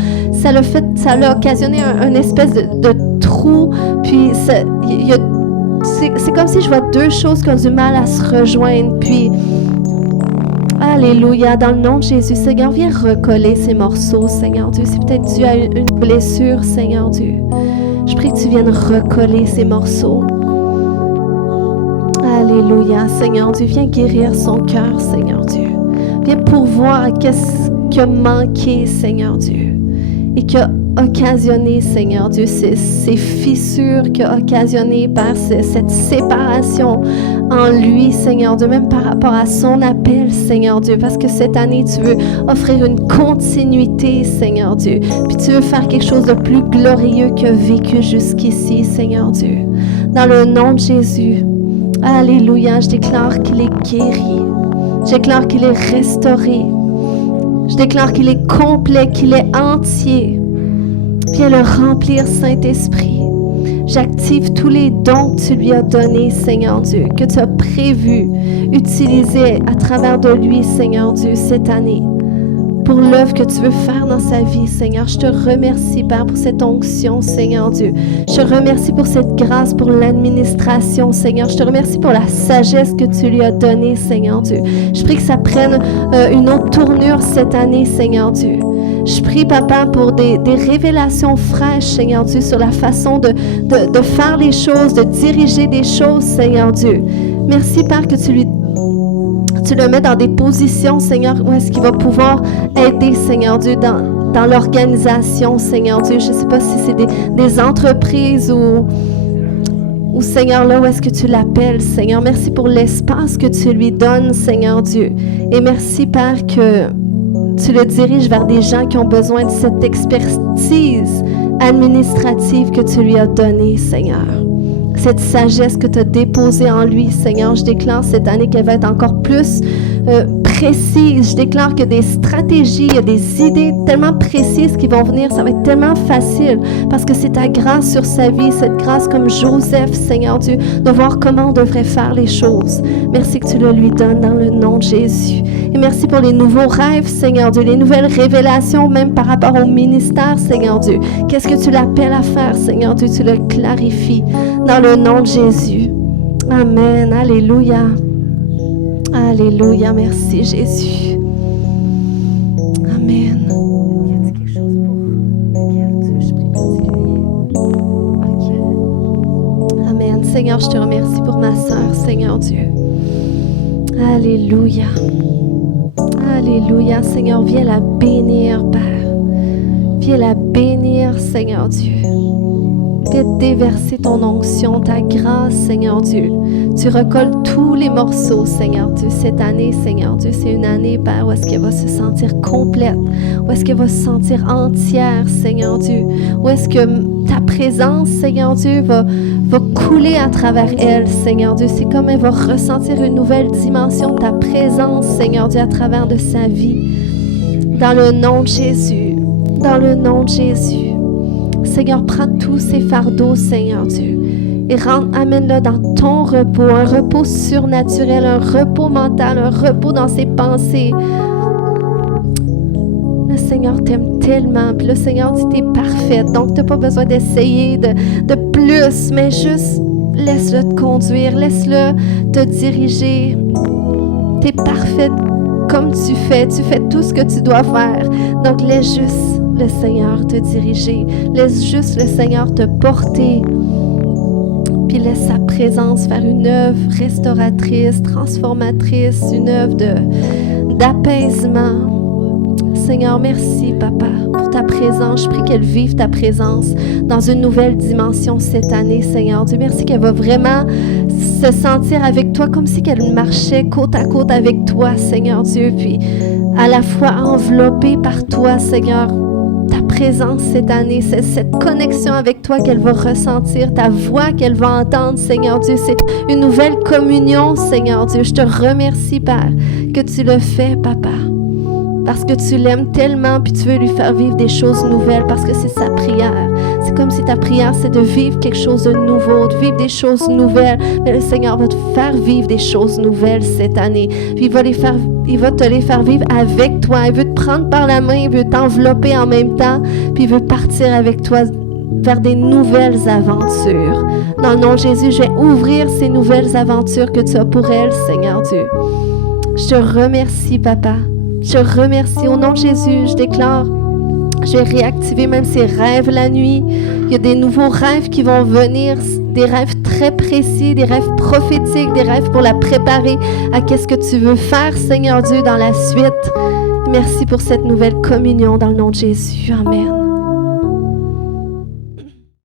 occasionné un espèce de trou. Puis c'est comme si je vois deux choses qui ont du mal à se rejoindre. Puis, alléluia, dans le nom de Jésus, Seigneur, viens recoller ces morceaux, Seigneur Dieu. C'est peut-être dû à une blessure, Seigneur Dieu. Je prie que tu viennes recoller ces morceaux. Alléluia. Alléluia, Seigneur Dieu, viens guérir son cœur, Seigneur Dieu. Viens pourvoir à qu'est-ce qui a manqué, Seigneur Dieu, et qui a occasionné, Seigneur Dieu, ces fissures, qui a occasionné par cette séparation en lui, Seigneur Dieu, même par rapport à son appel, Seigneur Dieu, parce que cette année, tu veux offrir une continuité, Seigneur Dieu, puis tu veux faire quelque chose de plus glorieux qu'il a vécu jusqu'ici, Seigneur Dieu. Dans le nom de Jésus, alléluia, je déclare qu'il est guéri, je déclare qu'il est restauré, je déclare qu'il est complet, qu'il est entier. Viens le remplir, Saint-Esprit. J'active tous les dons que tu lui as donnés, Seigneur Dieu, que tu as prévu utiliser à travers de lui, Seigneur Dieu, cette année, pour l'œuvre que tu veux faire dans sa vie, Seigneur. Je te remercie, Père, pour cette onction, Seigneur Dieu. Je te remercie pour cette grâce, pour l'administration, Seigneur. Je te remercie pour la sagesse que tu lui as donnée, Seigneur Dieu. Je prie que ça prenne une autre tournure cette année, Seigneur Dieu. Je prie, Papa, pour des révélations fraîches, Seigneur Dieu, sur la façon de faire les choses, de diriger des choses, Seigneur Dieu. Merci, Père, que tu le mets dans des positions, Seigneur, où est-ce qu'il va pouvoir aider, Seigneur Dieu, dans l'organisation, Seigneur Dieu. Je ne sais pas si c'est des entreprises ou Seigneur, là où est-ce que tu l'appelles, Seigneur. Merci pour l'espace que tu lui donnes, Seigneur Dieu. Et merci, Père, que tu le diriges vers des gens qui ont besoin de cette expertise administrative que tu lui as donnée, Seigneur. Cette sagesse que tu as déposée en lui, Seigneur, je déclare cette année qu'elle va être encore plus précise. Je déclare que des stratégies, il y a des idées tellement précises qui vont venir. Ça va être tellement facile parce que c'est ta grâce sur sa vie, cette grâce comme Joseph, Seigneur Dieu, de voir comment on devrait faire les choses. Merci que tu le lui donnes dans le nom de Jésus. Et merci pour les nouveaux rêves, Seigneur Dieu, les nouvelles révélations, même par rapport au ministère, Seigneur Dieu. Qu'est-ce que tu l'appelles à faire, Seigneur Dieu? Tu le clarifies dans le nom de Jésus. Amen. Alléluia. Alléluia. Merci, Jésus. Amen. Y a-t-il quelque chose pour lequel je prie particulier? OK. Amen. Seigneur, je te remercie pour ma sœur, Seigneur Dieu. Alléluia. Alléluia. Seigneur, viens la bénir, Père. Viens la bénir, Seigneur Dieu. Viens déverser ton onction, ta grâce, Seigneur Dieu. Tu recolles tous les morceaux, Seigneur Dieu. Cette année, Seigneur Dieu, c'est une année, Père, où est-ce qu'elle va se sentir complète, où est-ce qu'elle va se sentir entière, Seigneur Dieu. Où est-ce que ta présence, Seigneur Dieu, va couler à travers elle, Seigneur Dieu. C'est comme elle va ressentir une nouvelle dimension de ta présence, Seigneur Dieu, à travers de sa vie. Dans le nom de Jésus. Dans le nom de Jésus. Seigneur, prends tous ces fardeaux, Seigneur Dieu, et amène-le dans ton repos, un repos surnaturel, un repos mental, un repos dans ses pensées. Le Seigneur t'aime tellement, puis le Seigneur dit t'es parfaite, donc tu n'as pas besoin d'essayer de plus, mais juste laisse-le te conduire, laisse-le te diriger. T'es parfaite comme tu fais tout ce que tu dois faire, donc laisse juste le Seigneur te diriger. Laisse juste le Seigneur te porter. Puis laisse sa présence faire une œuvre restauratrice, transformatrice, une œuvre d'apaisement. Seigneur, merci, Papa, pour ta présence. Je prie qu'elle vive ta présence dans une nouvelle dimension cette année, Seigneur Dieu. Merci qu'elle va vraiment se sentir avec toi comme si qu'elle marchait côte à côte avec toi, Seigneur Dieu. Puis à la fois enveloppée par toi, Seigneur. Ta présence cette année, c'est cette connexion avec toi qu'elle va ressentir, ta voix qu'elle va entendre, Seigneur Dieu. C'est une nouvelle communion, Seigneur Dieu. Je te remercie, Père, que tu le fais, Papa, parce que tu l'aimes tellement, puis tu veux lui faire vivre des choses nouvelles, parce que c'est sa prière. C'est comme si ta prière, c'est de vivre quelque chose de nouveau, de vivre des choses nouvelles. Mais le Seigneur va te faire vivre des choses nouvelles cette année. Puis il va te les faire vivre avec toi. Il veut te prendre par la main, il veut t'envelopper en même temps, puis il veut partir avec toi vers des nouvelles aventures. Dans le nom de Jésus, je vais ouvrir ces nouvelles aventures que tu as pour elle, Seigneur Dieu. Je te remercie, Papa. Je te remercie. Au nom de Jésus, je déclare Je vais réactiver même ses rêves la nuit. Il y a des nouveaux rêves qui vont venir, des rêves très précis, des rêves prophétiques, des rêves pour la préparer à qu'est-ce que tu veux faire, Seigneur Dieu, dans la suite. Merci pour cette nouvelle communion dans le nom de Jésus. Amen.